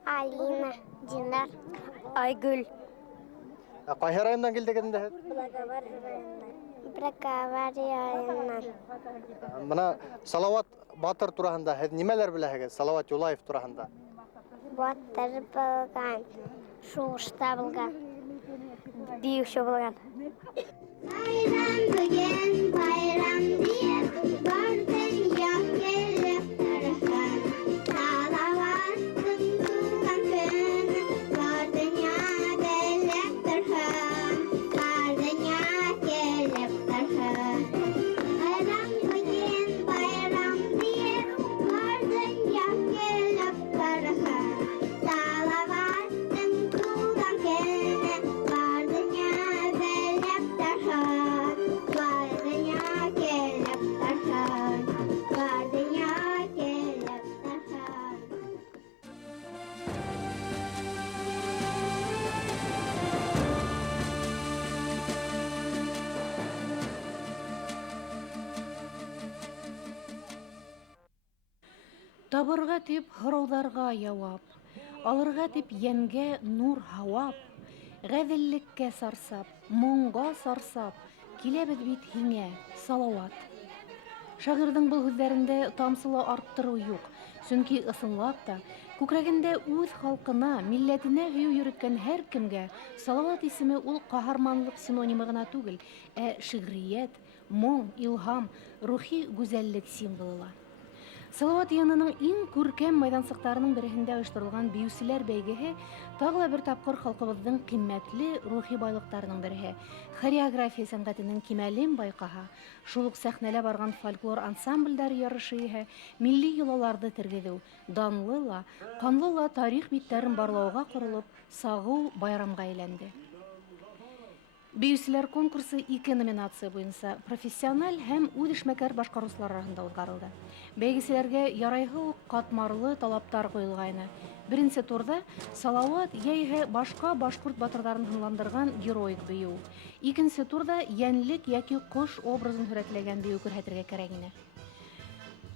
Алина, Динар, Айгүл. Кайһы райондан килдек инде? Бракавар районынан. Мына Салават батыр тураһында һез нимәләр беләһегез? Салават Юлаев тураһында. Батыр булган, сугышта булган, диюче булган. Bayram bugün bayram diye bardın yak gelip tarafa. Salavatın tuğan günü bardın yak gelip tarafa. Bardın yak gelip tarafa. Bayram bugün bayram diye bardın yak gelip tarafa. Salavatın tuğan günü bardın yak gelip tarafa. Табырга тип һорауҙарға яуап, алырға тип йәнгә нур һауап, ғәҙеллеккә сарсап, моңға сарсап, киләбеҙ бит һиңә, Салауат. Шағирҙың был һүҙҙәрендә тамсылы арттырыу юҡ, сөнки ысынлап та күкрәгендә үҙ халҡына, милләтенә һөйөү йөрөткән һәр кемгә Салауат исеме ул ҡаһарманлык синонимы ғына түгел, шиғриәт, моң, илһам, рухи гүзәллек символы ла. Салават йыйынының иң күркәм майҙансыҡтарының береһендә ойошторолған биеүселәр бәйгеһе тағы ла бер тапҡыр халҡыбыҙҙың ҡиммәтле рухи байлыҡтарының береһе. Хореография сәнғәтенең кимәлен байҡаһа, шул уҡ сәхнәлә барған фольклор ансамбльдәр ярышы иһә милли йолаларҙы тергеҙеү, данлы ла, ҡанлы ла тарих биттәрен барлауға ҡоролоп, сағыу байрамға әйләнде. Биеүселәр конкурсы 2 номинация буйынса профессиональ һәм үҙ эшмәкәр башҡарыусылар араһында уҙғарылды. Бәйгеселәргә ярайһы уҡ ҡатмарлы талаптар ҡуйылғайны. Беренсе турҙа Салауат йәиһә башҡа башҡорт батырҙарын һынландырған героик бейеү. Икенсе турҙа йәнлек йәки ҡош образын һүрәтләгән бейеү күрһәтергә кәрәк ине.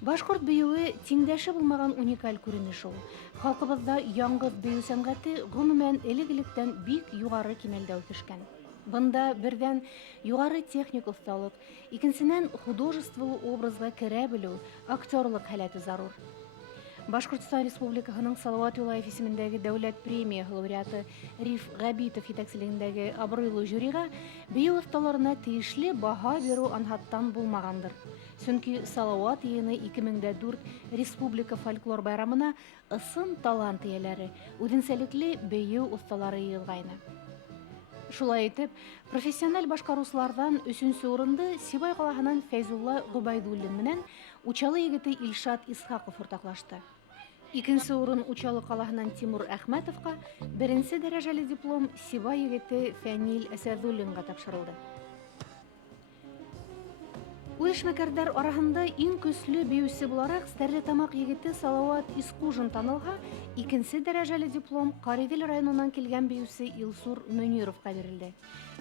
Башкорт бейеүе тиңдәше булмаган уникаль күренеш ул. Халкыбызда яңгыз бейеү сәнгате гомумән элек-электән бик югары кимәлдә үсешкән. Бында бердән югары техник осталык, икенчедән художестволы образга керә белү, актерлык һәләте зарур. Башкортстан Республикасының Салават Юлаев исемендәге дәүләт премия лауреаты Риф Габитов җитәкчелегендәге абруйлы жюрига бейеү осталарына тиешле баһа бирү анһаттан булмагандыр. Чөнки Салават йыны 2004 Республика фольклор байрамына ысын талант ияләре, үзенчәлекле бейеү осталары йыелгайны. Шулай итеп, профессиональ башкаручылардан 3нче урынды Сибай калаһыннан Фәйзулла Губайдуллин менән Учалы егете Илшат Исхаков уртаклашты. 2нче урын Учалы калаһыннан Тимур Әхмәтовка, 1нче дәрәҗәле диплом Сибай егете Фәнил Әсәдуллинга тапшырылды. Эшмәкәрләр арасында иң көчле бейеүче буларак Стәрлетамак егете Салават Искужин танылга, 2нче дәрәҗәле диплом Каридел районыннан килгән бейеүче Илсур Мөнировка бирелде.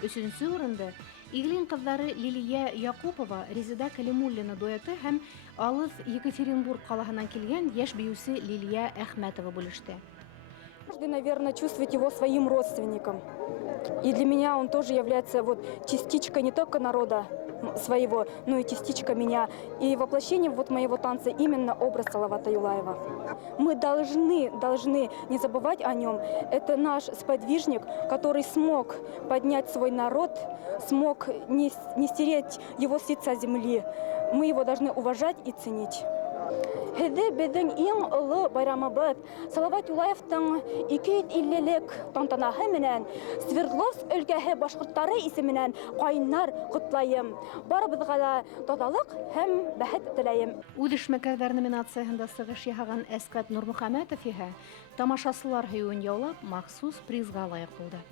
3нче урынды Иглин кызлары Лилия Якупова, Резида Калимуллина дуэты һәм Алыс Екатеринбург калаһыннан килгән яшь бейеүче Лилия Әхмәтова бүлеште. Каждый, наверное, чувствует его своим родственником. И для меня он тоже является частичкой не только народа своего, но и частичка меня. И воплощение моего танца именно образ Салавата Юлаева. Мы должны не забывать о нем. Это наш сподвижник, который смог поднять свой народ, смог не стереть его с лица земли. Мы его должны уважать и ценить. Һеҙҙе беҙҙең иң оло байрамыбыҙ Салават Юлаевтың 250-лек тантанаһы менән Свердловск өлкәһе башҡорттары исеменән ҡайнар ҡотлайым. Барыбыҙға ла таҙалыҡ һәм бәхет теләйем. Үҙ эшмәкәрҙәр номинацияһында сығыш яһаған Әсҡәт Нурмөхәмәтов иһә тамашасылар һөйөүен яулап махсус призға лайыҡ булды.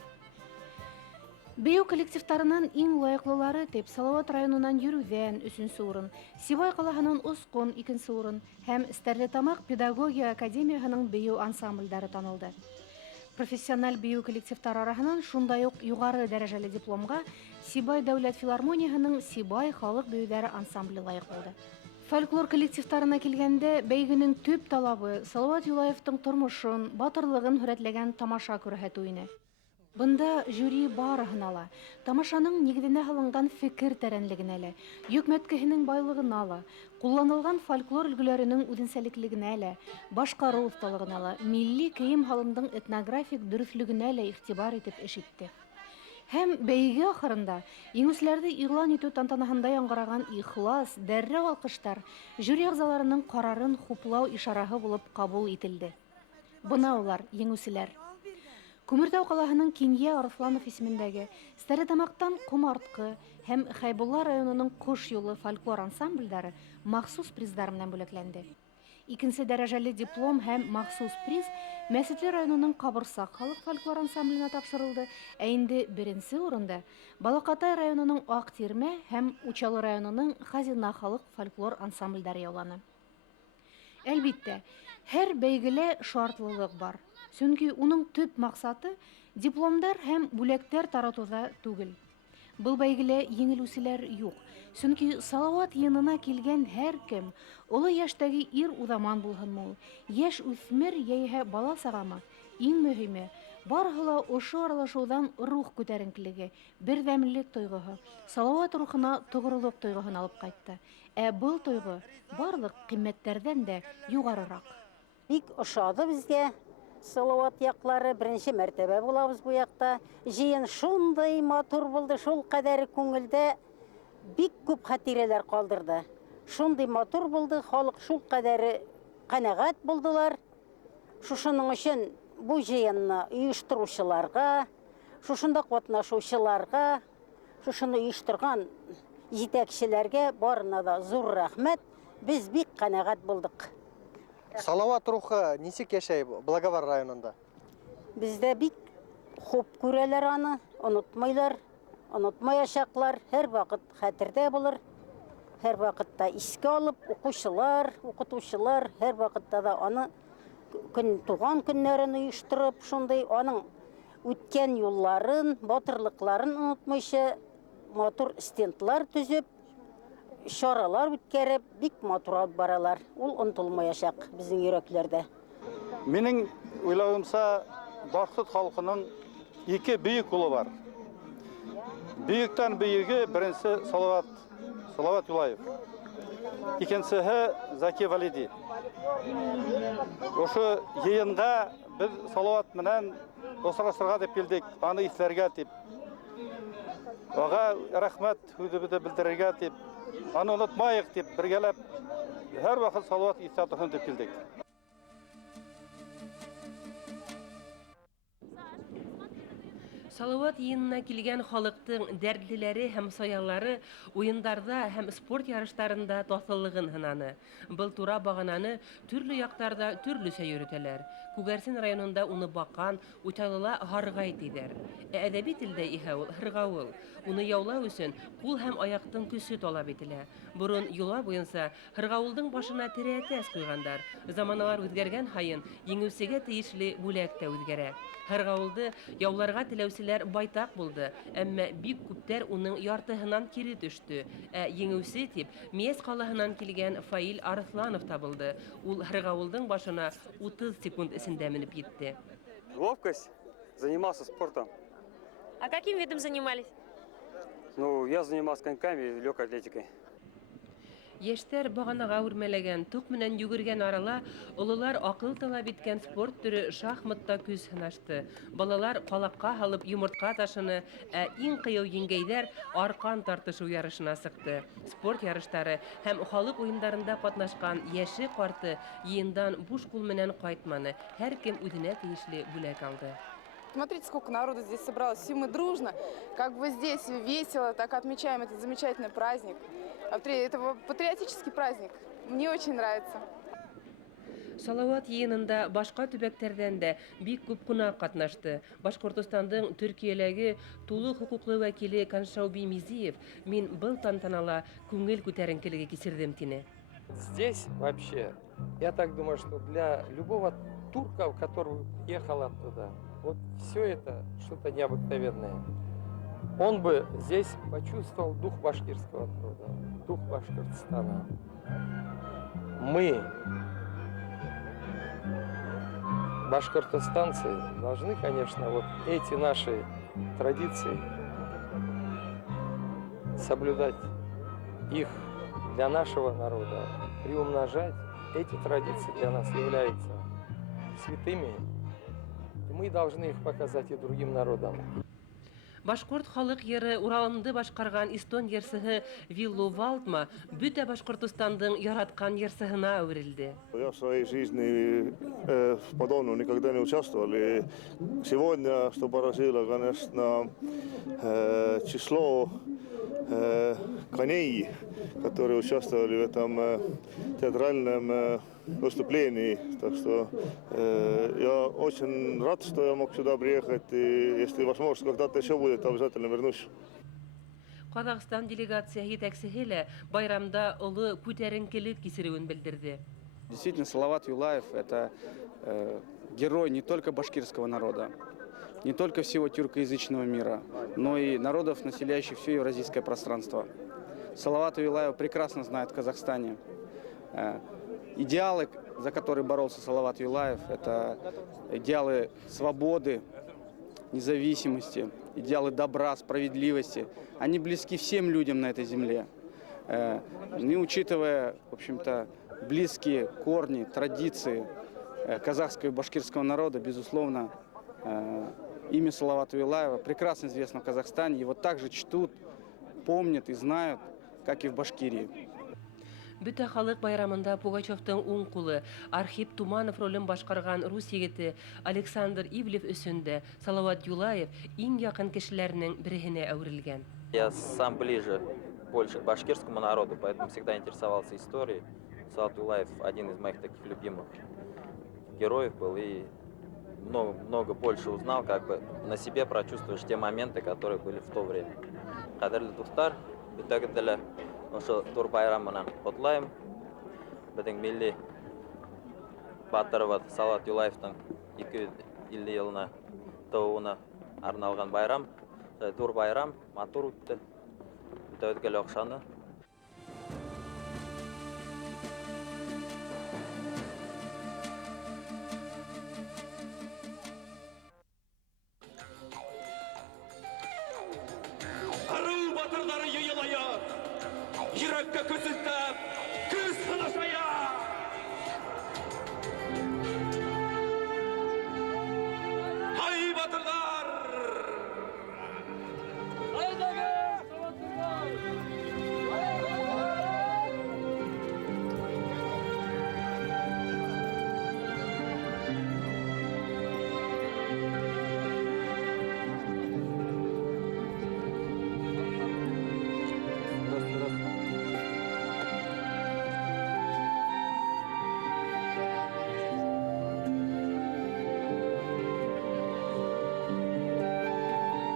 Бейеү коллективтарынан иң лайыҡлылары тип Салават районынан Йөрүҙән 3нче урын, Сибай ҡалаһынан Осҡон 2нче урын һәм Стәрлетамак педагогия академияһының бейеү ансамблдары танылды. Профессиональ бейеү коллективтары араһынан шундай уҡ юғары дәрәжәле дипломға Сибай дәүләт филармонияһының Сибай халыҡ бейеүҙәре ансамбле лайыҡ булды. Фольклор коллективтарына килгәндә, бәйгенең төп талабы Салават Юлаевтың тормошон, батырлығын һүрәтләгән тамаша күрһәтеү ине. Бында жюри барыһына ла, тамашаның нигеҙенә һалынған фекер тәрәнлегенә лә, йөкмәткеһенең байлығына ла, ҡулланылған фольклор өлгөләренең үҙенсәлеклегенә лә, башҡарыу оҫталығына ла, милли кейем һалымдың этнографик дөрөҫлөгөнә лә иғтибар итеп эш итте. Һәм бәйге ахырында еңеүселәрҙе иғлан итеү тантанаһында яңғыраған ихлас, дәррәү алҡыштар жюри ағзаларының ҡарарын хуплау ишараһы булып ҡабул ителде. Бына улар, еңеүселәр. Күмертау ҡалаһының Кинйә Арыҫланов исемендәге Стәрлетамаҡтан Ҡомартҡы һәм Хәйбулла районының Ҡош юлы фольклор ансамблдары махсус приздар менән бүләкләнде. 2нче дәрәжәле диплом һәм махсус приз Мәсетле районының Ҡабырсаҡ халыҡ фольклор ансамбленә тапшырылды, ә инде 1нче урында Балаҡатай районының Аҡ Тирмә һәм Учалы районының Хазина халыҡ фольклор ансамблдары яуланы. Әлбиттә, һәр бәйгелә шартлылыҡ бар. Сөнки уның төп маҡсаты дипломдар һәм бүләктәр таратыуҙа түгел. Был бәйгелә еңелеүселәр юҡ. Сөнки Салауат йынына килгән һәр кем, оло йәштәге ир уҙаман булһынмы ул, йәш үҫмер йәиһә бала сағамы, иң мөһиме, барыһы ла ошо аралашыуҙан рух күтәренкелеге, берҙәмлек тойғоһо, Салауат рухына тоғролоҡ тойғоһон алып ҡайтты. Ә был тойғо барлыҡ ҡиммәттәрҙән дә юғарыраҡ. Бик ошады беҙгә. Салауат яҡлары беренче мәртәбә булабыз бу яҡта. Жыйын шундай матур булды, шул ҡәҙәр күңелдә бик күп хәтирәләр ҡалдырҙы. Шундай матур булды, халыҡ шул ҡәҙәр ҡәнәғәт булдылар. Шушының өсөн бу жыйынны ойоштороусыларға, шушында ҡатнашыусыларға, шушыны ойошторған етәкселәргә барына да зур рәхмәт. Без бик ҡәнәғәт булдыҡ. Салауат рухы нисек йәшәй Благовар районында? Бездә бик хуп күрәләр аны, онотмайлар, онотмаясаҡлар, һәр ваҡыт хәтерҙә булыр. Һәр ваҡытта искә алып, уҡыусылар, уҡытыусылар, һәр ваҡытта да аны туған көннәрен ойоштороп, шундай аның үткән юлларын, батырлыҡларын онотмайса, матур стендлар төзөп, шаралар үткәреп, бик матур алып баралар. Ул онытылмаячак безнең йөрәкләрдә. Менің ойлауымса, Башқұрт халқының екі бүйік ұлы бар. Бүйіктен бүйігі бірінші Салават Юлаев. Екіншісі Заки Валиди. Ошы жиынға біз Салават менен достастырға деп келдік, аны исләргә деп. Оға рахмет үдібіді білдірерге деп, аны ұнытмайық деп біргелеп, әр вақыт Салават исләтіғын деп келдік. Салават йыйынына килгән халыктың дәртлеләре һәм саялары уендарда һәм спорт ярыштарында татлылыгын һынаны. Был тура багананы төрле яктарда төрлечә йөрөтәләр. Күгәрсен районында уны бакан, Уталыла Харгай диләр. Әдәби телдә иһә ул Хыргавыл. Уны яулау өчен кул һәм аяктың көче талап ителә. Бурын юла буенча Хыргавылдың башына терәтәс куйгандар. Заманалар үзгәргән хайын еңүсегә тиешле бүләк тә үзгәрә. Хыргавылды яуларга теләүселәр байтак булды, әмма бик күптәр уның яртыһынан кире төште. Еңүсе дип Миәс калаһынан килгән Фаил Арсланов табылды. Ул Хыргавылдың башына 30 секунд эчендә менеп йитте. Ловкость. Занимался спортом. А каким видом занимались? Ну, я занимался коньками и легкой атлетикой. Яшьтәр баганага үрмәләгән, тук менән йөгергән арала, олылар акыл талап иткән спорт төре шахматта күз һынашты. Балалар калакка һалып йомыртка ташыны, иң кыю еңгәйләр аркан тартышу ярышына сыкты. Спорт ярыштары һәм халык уеннарында катнашкан яше карты йыендан буш кул менән кайтманы. Һәр кем үзенә тиешле бүләк алды. Смотрите, сколько народу здесь собралось. Все мы дружно, как бы здесь весело, так отмечаем этот замечательный праздник. Это патриотический праздник. Мне очень нравится. Салават йыйынында башка төбәктәрдән дә бик күп кунак катнашты. Башкортостандың Төркиядәге тулы хукуклы вәкиле Каншауби Мизиев мин был тантанала күңел күтәренкелеге кичердем тине. Здесь вообще, я так думаю, что для любого турка, который ехал оттуда, вот все это что-то необыкновенное. Он бы здесь почувствовал дух башкирского народа, дух Башкортостана. Мы, башкортостанцы, должны, конечно, вот эти наши традиции соблюдать, их для нашего народа, приумножать. Эти традиции для нас являются святыми. Мы должны их показать и другим народам. Башкорт халык йыры уралымды башкарган Эстон йырсыһы Виллу Валтма бүтә Башкортостандың яраткан йырсыһына әверелде. Я в своей жизни в подобном никогда не участвовал. И сегодня, что поразило, конечно, число коней, которые участвовали в этом театральном выступлении. Так что я очень рад, что я мог сюда приехать. И если возможность когда-то еще будет, обязательно вернусь. Казахстан делегация җитәкчеһе лә байрамда олы күтәренкелек кисерүен белдерде. Действительно, Салават Юлаев – это герой не только башкирского народа, не только всего тюркоязычного мира, но и народов, населяющих все евразийское пространство. Салават Юлаев прекрасно знает в Казахстане. Идеалы, за которые боролся Салават Юлаев, это идеалы свободы, независимости, идеалы добра, справедливости. Они близки всем людям на этой земле. И учитывая, в общем-то, близкие корни, традиции казахского и башкирского народа, безусловно, имя Салавата Юлаева прекрасно известно в Казахстане. Его также чтут, помнят и знают, как и в Башкирии. Бүтә халык байрамында Пугачевтың уң кулы Архип Туманов ролен башкарган рус егете Александр Ивлев өсендә Салават Юлаев иң якын кешеләрнең берегенә әверелгән. Я сам ближе больше к башкирскому народу, поэтому всегда интересовался историей. Салават Юлаев один из моих таких любимых героев был и много больше узнал, как бы на себе прочувствуешь те моменты, которые были в то время. Кадерле достар, бүтәгедәләр ошо тур байрамынан котлайм. Безнең милли батырыбыз Салават Юлаевтың 250 елына тууына арналган байрам. Тур байрам матур үтте. Бүтәгедәге акчаны Йөрәккә көсілтіп, күз сынашая! Hay батырлар!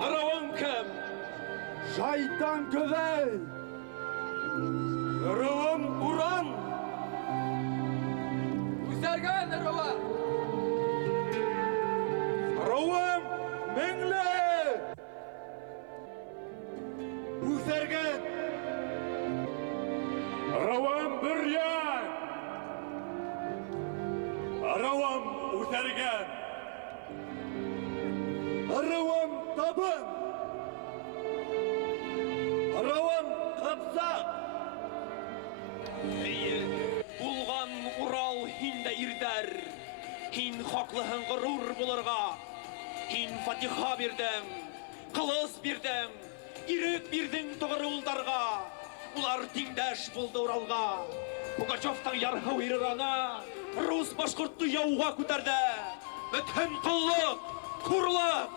Аравың кім? Шайтан көбей! Аравым уран! Үзәргән ырыва! Аравым меңле! Үзәргән! Аравым бүрлән! Аравым үзәргән! Аравым табын! Аравым қапсақ! Булган Урал һиндә ирдәр, һин хаклыһың горур булырга, һин фатиха бирдең, кылыс бирдең, ирек бирдең тогры улдарга, улар тиңдәш булды Уралга. Пугачевтың ярһау ирана, рус башкортты яуга күтәрде. Бөтен кыллык, хурлык,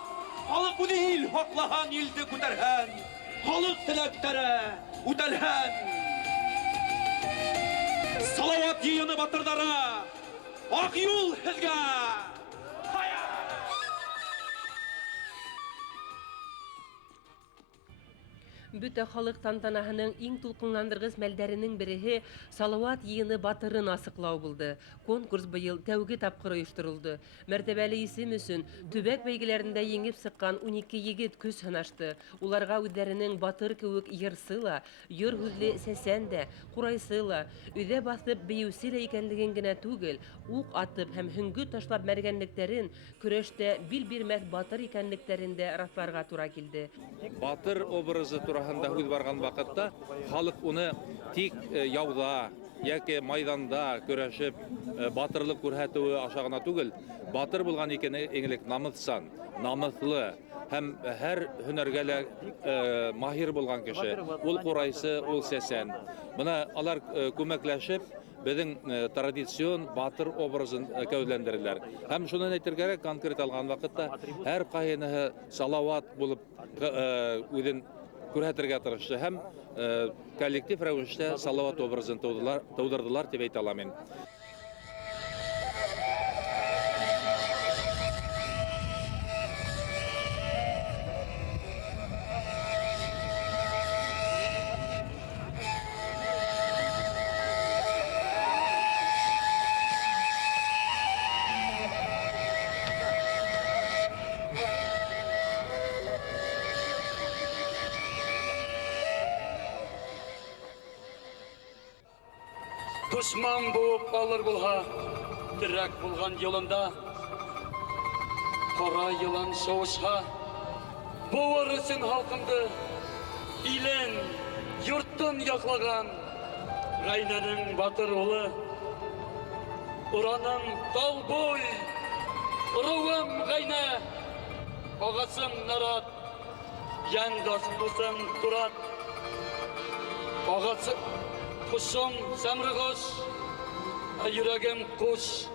халык үзе ил хаклаһан илде күтәрһән, халык теләктәре үтәлһән. Салават йыйыны батырлары, ак юл һезгә! Бүте халык тантанаһының иң тулкынландыргыс мәлдәренең береһе Салават йыйыны батырын асыклау булды. Конкурс быел тәүге тапкыр оештырылды. Мәртәбәле исем өчен төбәк бәйгеләрендә еңеп сыккан 12 егет көз һынашты. Уларга үзләренең батыр кебек йырсыла, йыр хүзле сәсән дә, курайсы ла, өйдә басып биюсе дә икәнлеген генә түгел, ук атып һәм һөңгү ташлап мәргәнлектәрен, көрәштә бил бирмәс батыр икәнлекләрен дә расларга туры килде. Батыр образы турасында һүз барган вакытта халык уны тик яуда яки майданда көрәшеп батырлык күрһәтүе аша гына түгел, батыр булган икән иңлек намысан, намыслы һәм һәр һөнәргә лә маһир булган кеше. Ул курайсы, ул сәсән. Моны алар күмәкләшеп безнең традицион батыр образын кәүдәләндерделәр. Һәм шуны әйтергә конкрет алган вакытта һәр кайныһы Салават булып үзен күрһәтергә тырышты һәм коллектив рәвештә Салават образын тудырдылар дип әйтә алам мин. Душман буып алыр булха, терәк булган юлында, кара йылан соғышха, буыр өчен халкымды, илен, йортын яклаган, Гайнаның батыр улы, Ураның тал бой, Руым Гайна, агасым Нарат, яндас дусым Турат, агасы Kuşum Samrıgos, yüreğim kuş.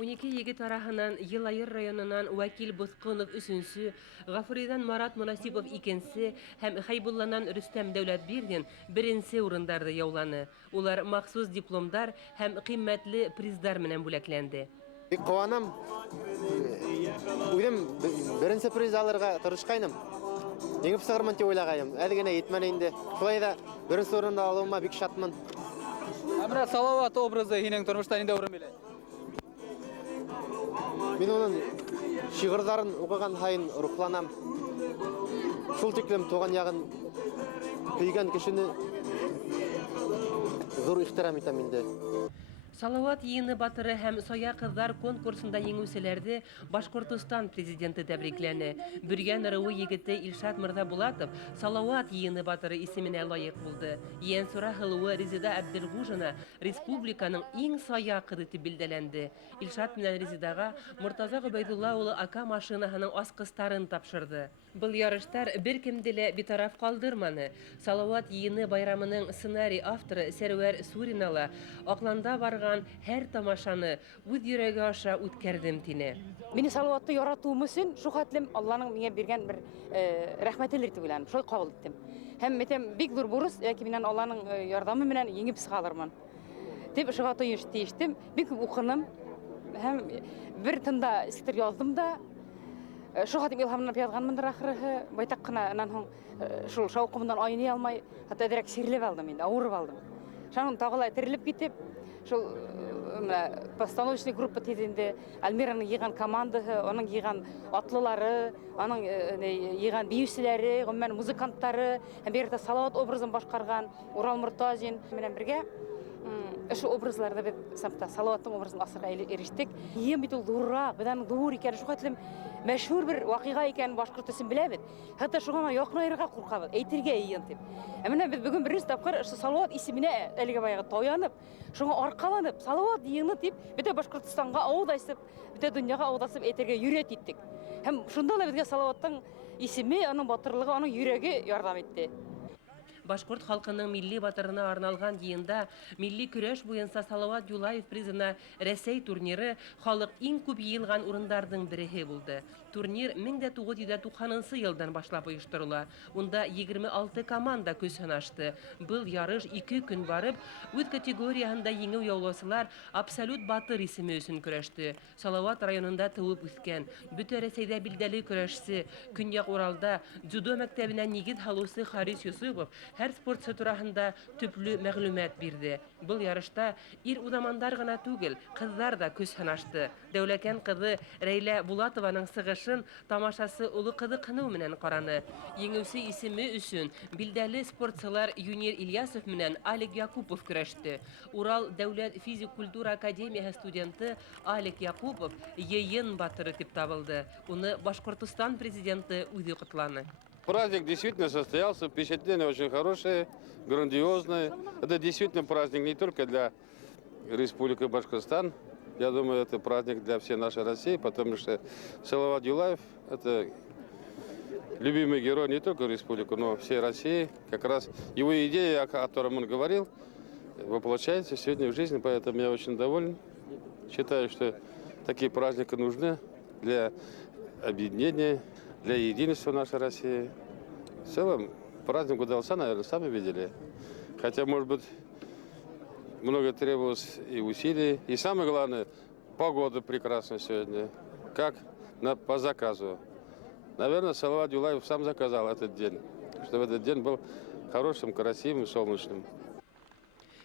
12 егет араһынан Йылайыр районынан Вәкил Босқонов 3-сі, Ғафуридан Марат Мунасипов 2-сі һәм Хайбулланан Рүстәм Дәүләтбирдин 1-сі урындарды яуланы. Улар махсус дипломдар һәм кыйммәтле приздар менән бүләкләнде. Бик куанам. Үзем 1-нче приз алырга тырышкайным. Еңеп сыгырмын дип уйлагайым. Әле генә йетмәне инде. Шулай да 1-нче урында алуыма бик шатмын. Әмрә Салават образы һинең тормышта нинди урын биләй? Мин оның шигырьләрен укыган һайын рухланам. Шул тиклем туган ягын көйгән кешене зур ихтирам итәм инде. Салават йыйыны батыры һәм Сая кызлар конкурсында еңүселәрде Башкортстан президенты тәбрикләне. Бөргән ырыуы егете Илшат Мырзабулатов Салават йыйыны батыры исеменә лаек булды. Йәнсура Хылуы Резида Әбделгужина республиканың иң сая кызы дип билдәләнде. Илшат менән Резидага Муртаза Гобайдулла улы АК машинаһының аскыстарын тапшырды. Был ярыштар бер кемде лә битараф калдырманы. Салават йыйыны байрамының сценарий авторы Сәрвәр Суринала Акланда барган һәр тамашаны үз йөрәге аша үткәрдем тине. Мине Салаватты яратуым өчен шу хәтлем Алланың миңа биргән бер рәхмәтелер дип уйланам. Шулай кабул иттем. Һәм мәтәм бик зур бурыс, яки миннән Алланың ярдәме белән еңеп чыгалырмын. Дип шуга тиештем. Бик укыным. Һәм бер тында стихтер яздым да. Шу хәтлем илһамланып язганмындыр ахыры. Байтак кына аннан соң шул шаукымдан айный алмай, хәтта дирәк сирлеп алдым инде, авырып алдым. Шуның тагылай терелеп китеп, шул постановочный группа тезенде Альмираның йыган командаһы, аның йыган атлылары, аның йыган биючеләре, гомумән музыкантлары, һәм бер Салават образын башкарган Урал Муртазин менән бергә шу образларда без Салаваттың образын асырга ирештек. Йым бит ул зурра, безнең зур икән, шу хәтлем мәшһүр бер вакыйга икән башкорт өчен беләбез. Хәтта шуга якынайырга куркабыз, әйтергә йын дип. Менә без бүген беренче тапкыр Салават исеменә әлегә баягы таянып, шуңа аркаланып, Салават йыны дип, бите Башкортстанга аудайсып, бите дөньяга аудасып әйтергә юрәт иттек. Һәм шунда да безгә Салаваттың исеме, аның батырлыгы, аның йөрәге ярдәм итте. Башкорт халкының милли батырына арналган йыйында милли көрәш буенча Салават Юлаев призына Рәсәй турниры халык иң күп йыелган урындардың береһе булды. Турнир 1990 елдан башлап оештырыла. Унда 26 команда көз сынашты. Был ярыш 2 көн барып, үз категориясында еңү яулаучылар абсолют батыр исеме өчен көрәште. Салават районында туып үскән, бүтән Рәсәйдә билдәле көрәшче, Көньяк Уралда дзюдо мәктәбенә нигез халусы Харис Юсупов һәр спортчы турында төпле мәгълүмат бирде. Был ярышта ир удамандар гына түгел, кызлар да көз сынашты. Дәүләкән кызы Рәйлә Булатованың сыгышын тамашасы улы кызыкыну менән караны. Еңүче исеме өчен билдәле спортчылар Юнир Ильясов менән Алик Якупов көрәште. Урал дәүләт физик-культура академиясе студенты Алик Якупов йыйын батыры дип табылды. Уны Башкортстан президенты үзе котланы. Праздник действительно состоялся, впечатление очень хорошее, грандиозное. Это действительно праздник не только для Республики Башкортостан. Я думаю, это праздник для всей нашей России, потому что Салават Юлаев – это любимый герой не только Республики, но всей России. Как раз его идея, о которой он говорил, воплощается сегодня в жизни, поэтому я очень доволен. Считаю, что такие праздники нужны для объединения, для единства нашей России. В целом, праздник удался, наверное, сами видели. Хотя, может быть, много требовалось и усилий. И самое главное, погода прекрасная сегодня, как по заказу. Наверное, Салават Юлаев сам заказал этот день, чтобы этот день был хорошим, красивым, солнечным.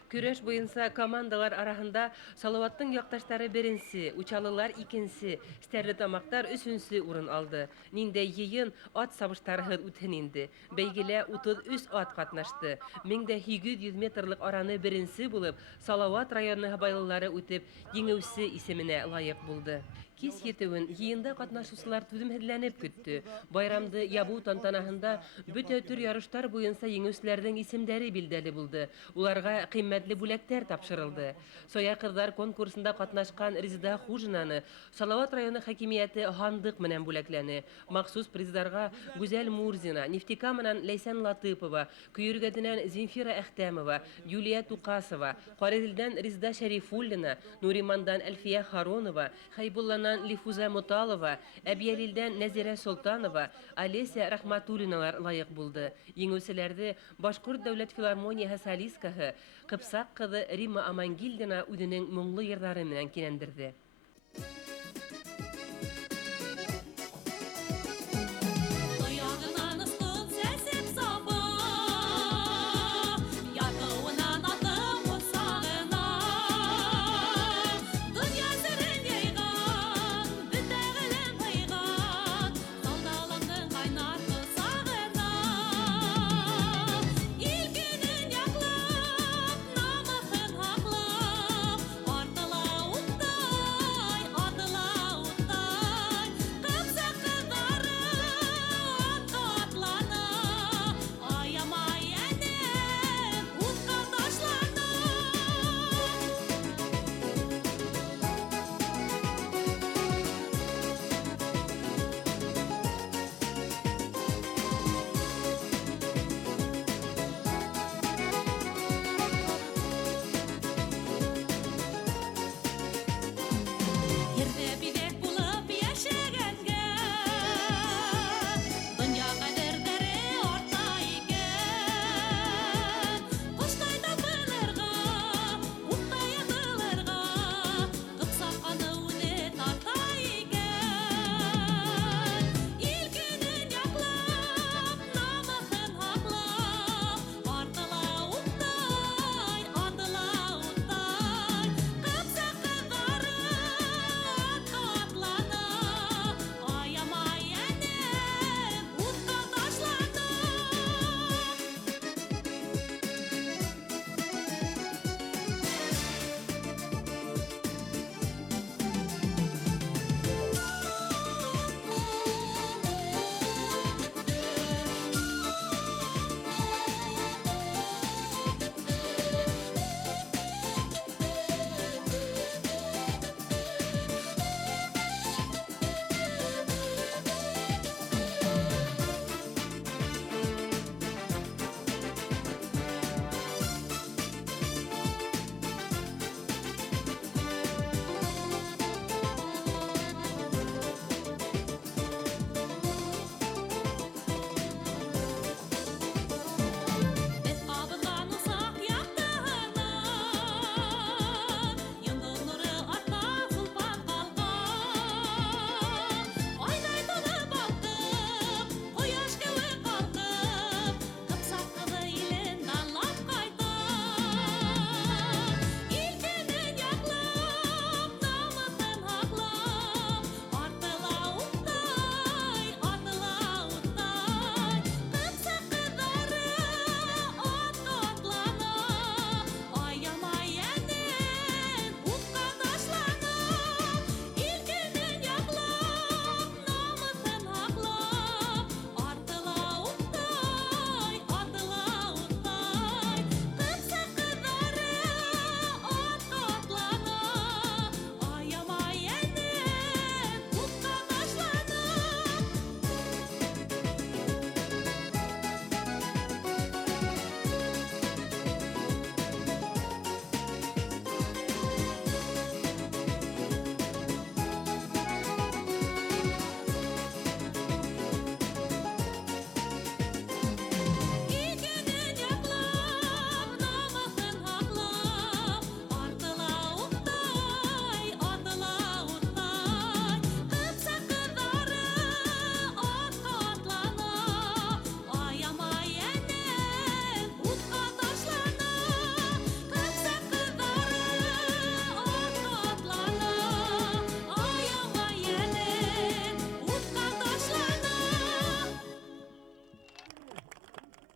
Көрәш буенча командалар арасында Салаваттың якташтары беренче, Учалылар икенче, Стәрлетамактар өченче урын алды. Нинде йыйын ат сабыштары үтен инде. Бәйгелә 33 ат катнашты. 1800 метрлык араны беренче булып, Салават районы байлылары үтеп, еңүче исеменә лаек булды. Кис етеуен йыйында катнашучылар түземһезләнеп көтте. Байрамды ябу тантанаһында бөтә төр ярыштар буенча еңүчеләрнең исемдәре билдәле булды. Уларга кыйммәтле кыйммәтле бүләктәр тапшырылды. Соякырдар конкурсында катнашкан Резида Хужинаны Салават районы хакимияте хандык менән бүләкләне. Махсус призларга Гүзәл Мурзина, Нефтика менән Ләйсән Латыпова, Көйөргәденән Зинфира Әхтәмова, Юлия Тукасова, Карелдән Резида Шәрифуллина, Нуримандан Әлфия Харонова, Хайбулланан Лифуза Муталова, Әбиялилдән Нәзирә Солтанова, Олеся Рахматуллиналар лайык булды. Еңүселәрде Башкорт дәүләт филармонияһы солисткаһы Кыпсак кызы Рима Амангильдина үзенең моңлы йырлары менән кинәндерде.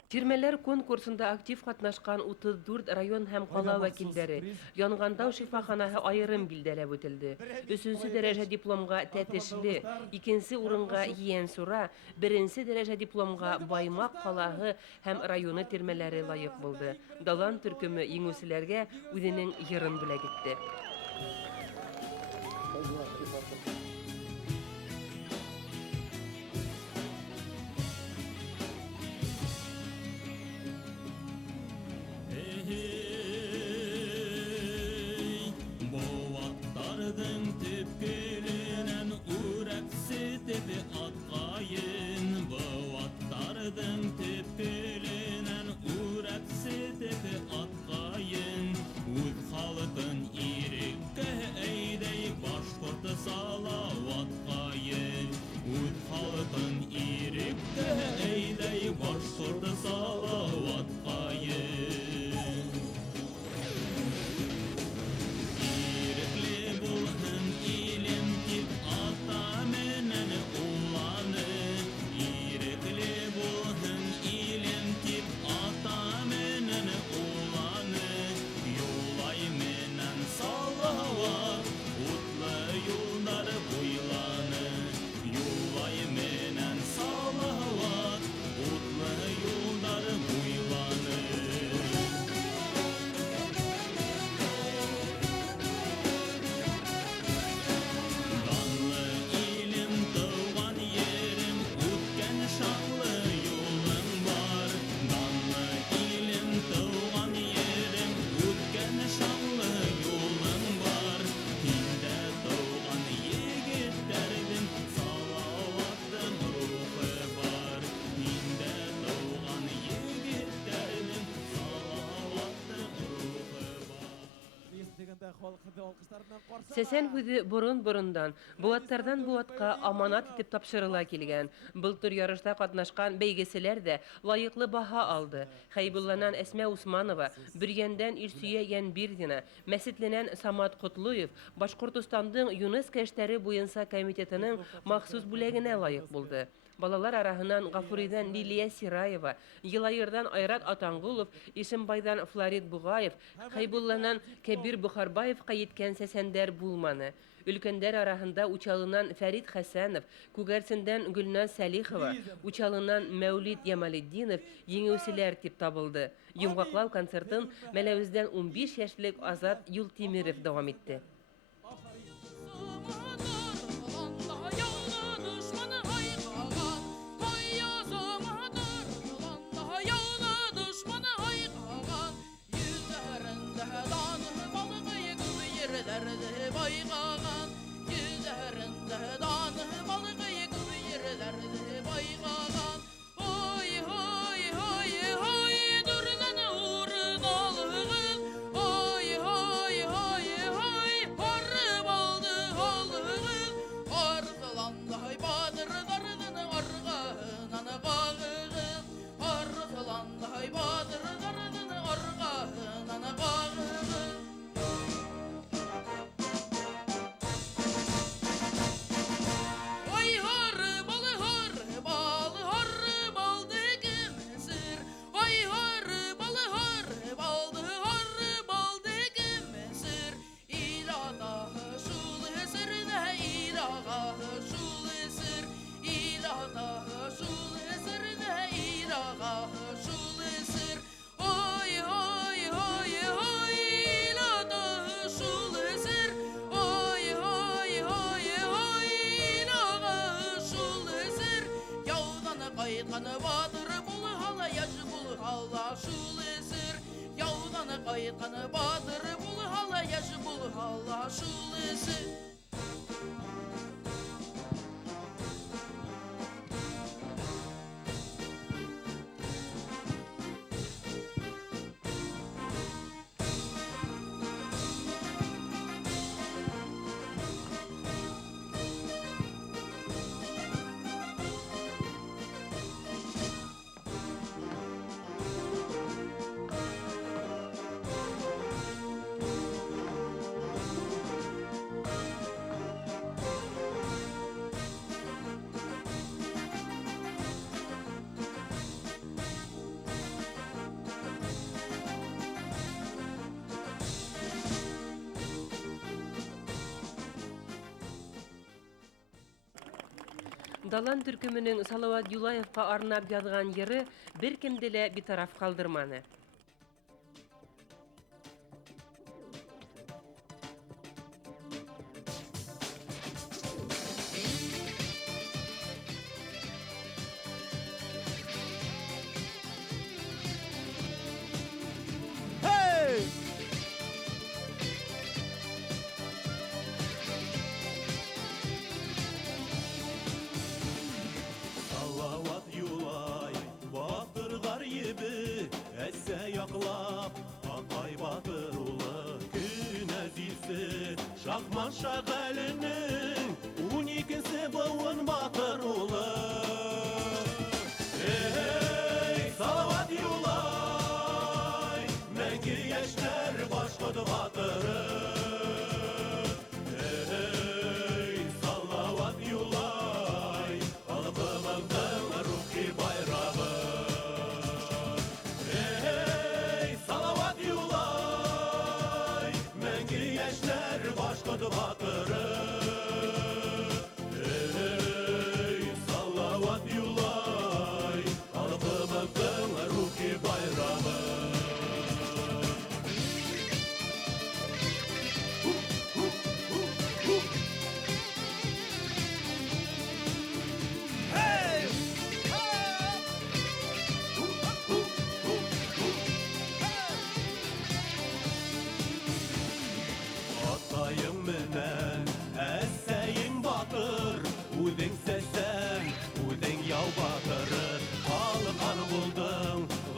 Тирмәләр конкурсында актив катнашкан 34 район һәм кала вәкилләре Янгандау шифаханаһы айрым билдәләп үтелде. 3нче дәрәҗә дипломга Тәтешле, 2нче урынга Йенсура, 1нче дәрәҗә дипломга Баймак калаһы һәм районы тирмәләре лаек булды. Далан төркеме еңүчеләргә үзенең йырын бүләк итте. Сәсән хүзе борын-борындан, буаттардан буатка аманат итеп тапшырыла килгән. Былтыр ярышта катнашкан бәйгеселәр дә лаеклы баһа алды. Хәйбулланан Әсмә Усманова, Бөрьяндән Илсөя Янбирдина, Мәсетленән Самат Котлуев Башкортостандың ЮНЕСКО эшләре буенча комитетының махсус бүләгенә лаек булды. Балалар араһыннан Гафуридан Лилия Сираева, Елайырдан Айрат Атангулов, Ишембайдан Флорид Бугаев, Хәйбулланан Кәбир Бухарбаевка еткән сәсәндәр булманы. Өлкәндәр араһында Учалынан Фәрид Хәсәнов, Күгәрсендән Гөлназ Сәлихова, Учалынан Мәүлид Ямалетдинов еңүчеләр дип табылды. Йомгаклау концертын Мәләвездән 15 яшьлек Азат Юлтимиров дәвам итте. Кайтканы батыр бул хала яшы бул хала шулысы. Далан төркемінің Салават Юлаевқа арнап язған ері бір кемделе битараф қалдырманы. Салават Юлай, батырдар ебі, әсә яқлап, Ақай батыр улы, күн әзілсі, Шахман шағалінің, 12-сі бұуын батыр улы. Эй, Салават Юлай, мәңгі яшнәр башқыды батыры.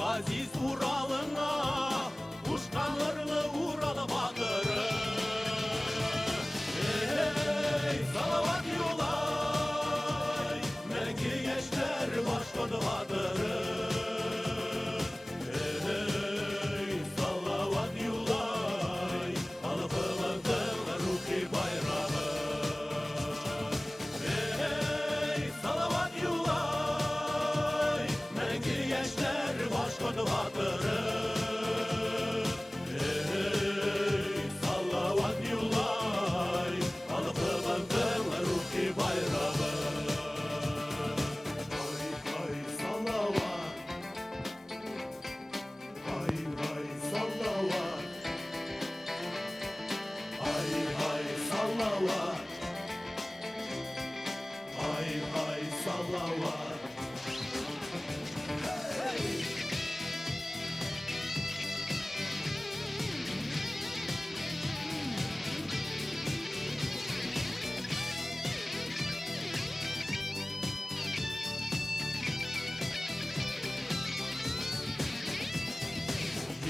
Aziz Uralına, Uşkanlarlı Uralı batırı. Ey Salavat Yulay, Məngi yeşler başladı batırı. Ey Salavat Yulay, Alıpımızın ruhi bayrağı. Ey Salavat Yulay, Məngi yeşler başladı batırı. Ey Salavat Yulay, Alıpımızın ruhi bayrağı. Hay salavat, hay salavat, hay salavat, hay salavat.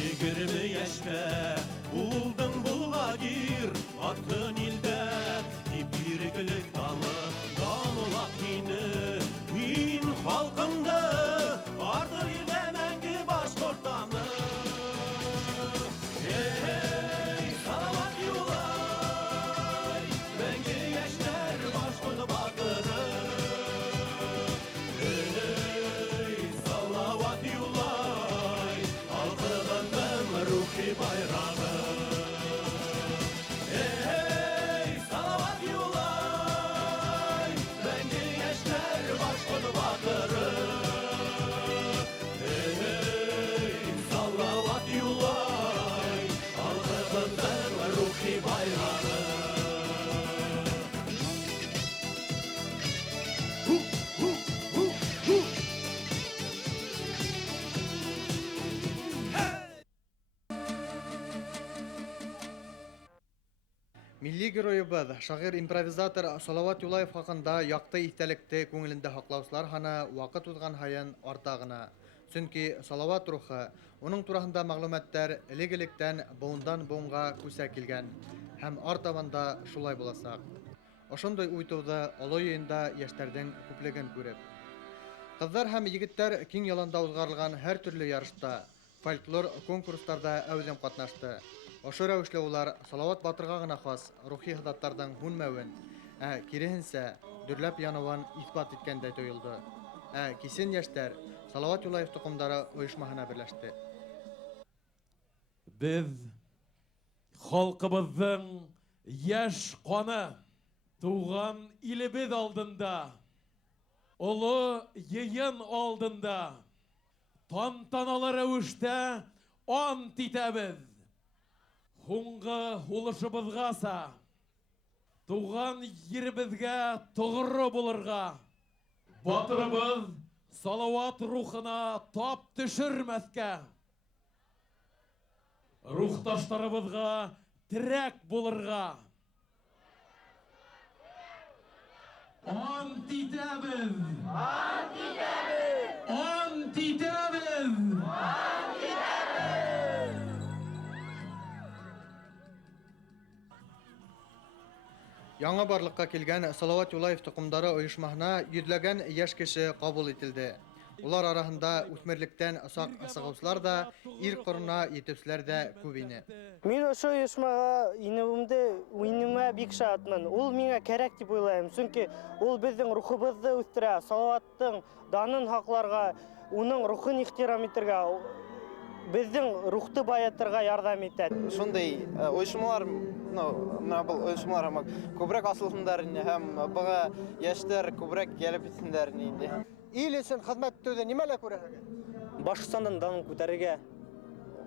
Yigirmi yaşta buldum bulagir, Attın ilde biriklik dalı, Damılak min halkımda, Vardır ilde məngi başkorttanı. Ey Salavat Yulay, Məngi yeşler başkortu batırı. Ey Salavat Yulay, Halkımın ruhi bayrağı. Ey Salavat Yulay, Məngi yeşler başkortu batırı. Ey Salavat Yulay, Halkımın ruhi bayrağı. Milli геройыбыз, шағир импровизатор Салават Юлаев хақында яқты истәлекте көңілінде хақлаусылар хана вақыт узган хайын артағына. Чөнки Салават рухы, оның турасында мәгълүматтар элек-электән буындан буынга күсә килгән һәм артабанда шулай буласак. Ошондай уйтууда олой йыйында яшьтәрдән күплеген күреп. Кызлар һәм егетләр киң яланда узгарылган һәр төрле ярышта, фольклор конкурсларда әүзем катнашты. Ошо рәвешле улар Салават батырга гына хас рухи хидаттардан һүнмәвен, киресенчә дөрләп януын исбат иткәндәй тоелды. Кисен яшьтәр Салават Юлаев тукымдары оешмаһына берләште. Без халкыбызның яшь каны туган илебез алдында Олы йыйын алдында тантаналы рәвештә ант итәбез. Хуңгы улышыбызгаса, туган йиребезгә тугры булырга, батырыбыз Салават рухына тап төшермәскә, рухташтарыбызга терәк булырга. Ант итәбез! Ант итәбез! Ант итәбез! Ант итәбез! Яңа барлыкка килгән Салават Юлаев тукымдары оешмаһына йөҙләгән яшь кеше кабул ителде. Улар араһында үҫмерлектән саҡ сығыусылар да, ир ҡорона етеүселәр дә күп ине. Мин ошо оешмаға инеүемә бик шатмын. Ул миңа кәрәк дип уйлайым. Сөнки ул безнең рухыбызды үҫтерә, Салаваттың данын һаҡларға, уның рухын ихтирам итергә, безнең рухты баятырга ярдәм итә. Шундай оешмалар, был оешмалар күбрәк асылсындар һәм быға яшьтәр күбрәк килеп итсеннәр инде. Ил өсөн хеҙмәт итеүҙе нимәлә күрәһегеҙ? Башҡортостандың данын күтәрергә,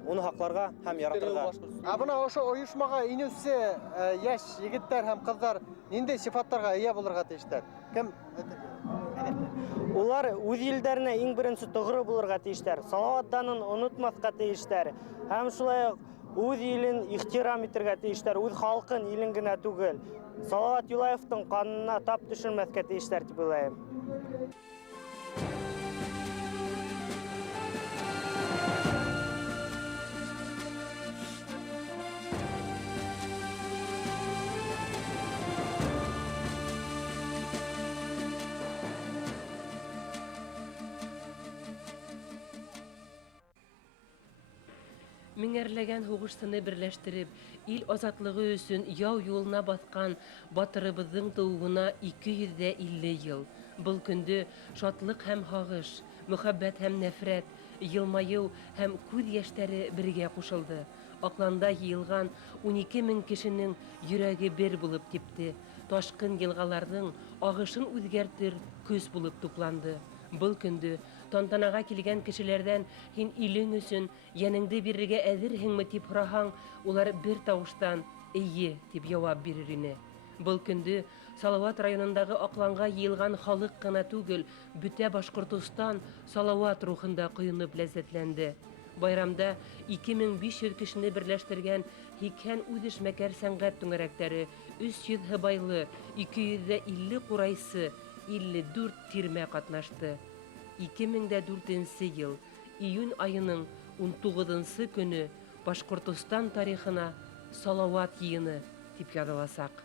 уны һаҡларға һәм яратырға. Бына ошо оешмаға инеүсе йәш егеттәр һәм ҡыҙҙар ниндәй сифаттарға эйә булырға тейештәр? Кем? Улар үҙ илдәренә иң беренсе тоғры булырға тейештәр. Салауат данын онотмаҫҡа тейештәр. Һәм шулай үҙ илен ихтирам итергә тейештәр, үҙ халҡын, илен генә түгел. Салават Юлаевтың ҡанына тап төшөрмәҫкә тейештәр дип уйлайым. Меңәрләгән һуғышсыны берләштереп, ил азатлығы өсөн яу юлына баҫҡан батырыбыҙҙың тыуыуына 250 йыл. Был көндө шатлыҡ һәм һағыш, мөхәббәт һәм нәфрәт, йылмайыу һәм күҙ йәштәре бергә ҡушылды. Аҡланда йыйылған 12 мең кешенең йөрәге бер булып типте. Ташҡын йылғаларҙың ағышын үҙгәртер көс булып тупланды. Был көндө тантанаға килгән кешеләрҙән һин илең өсөн йәнеңде бирергә әҙерһеңме тип һораһаң, улар бер тауыштан «эйе» тип яуап бирер ине. Был көндө Салауат районындағы аҡланға йыйылған халыҡ ҡына түгел, бөтә Башҡортостан Салауат рухында ҡойоноп ләззәтләнде. Байрамда 2500 кешене берләштергән һикһән үҙешмәкәр сәнғәт түңәрәктәре, 300 һыбайлы, 250 ҡурайсы, 54 тирмә ҡатнашты. 2004 йыл, июнь айының 19 көнө Башҡортостан тарихына Салауат йыйыны тип яҙыласаҡ.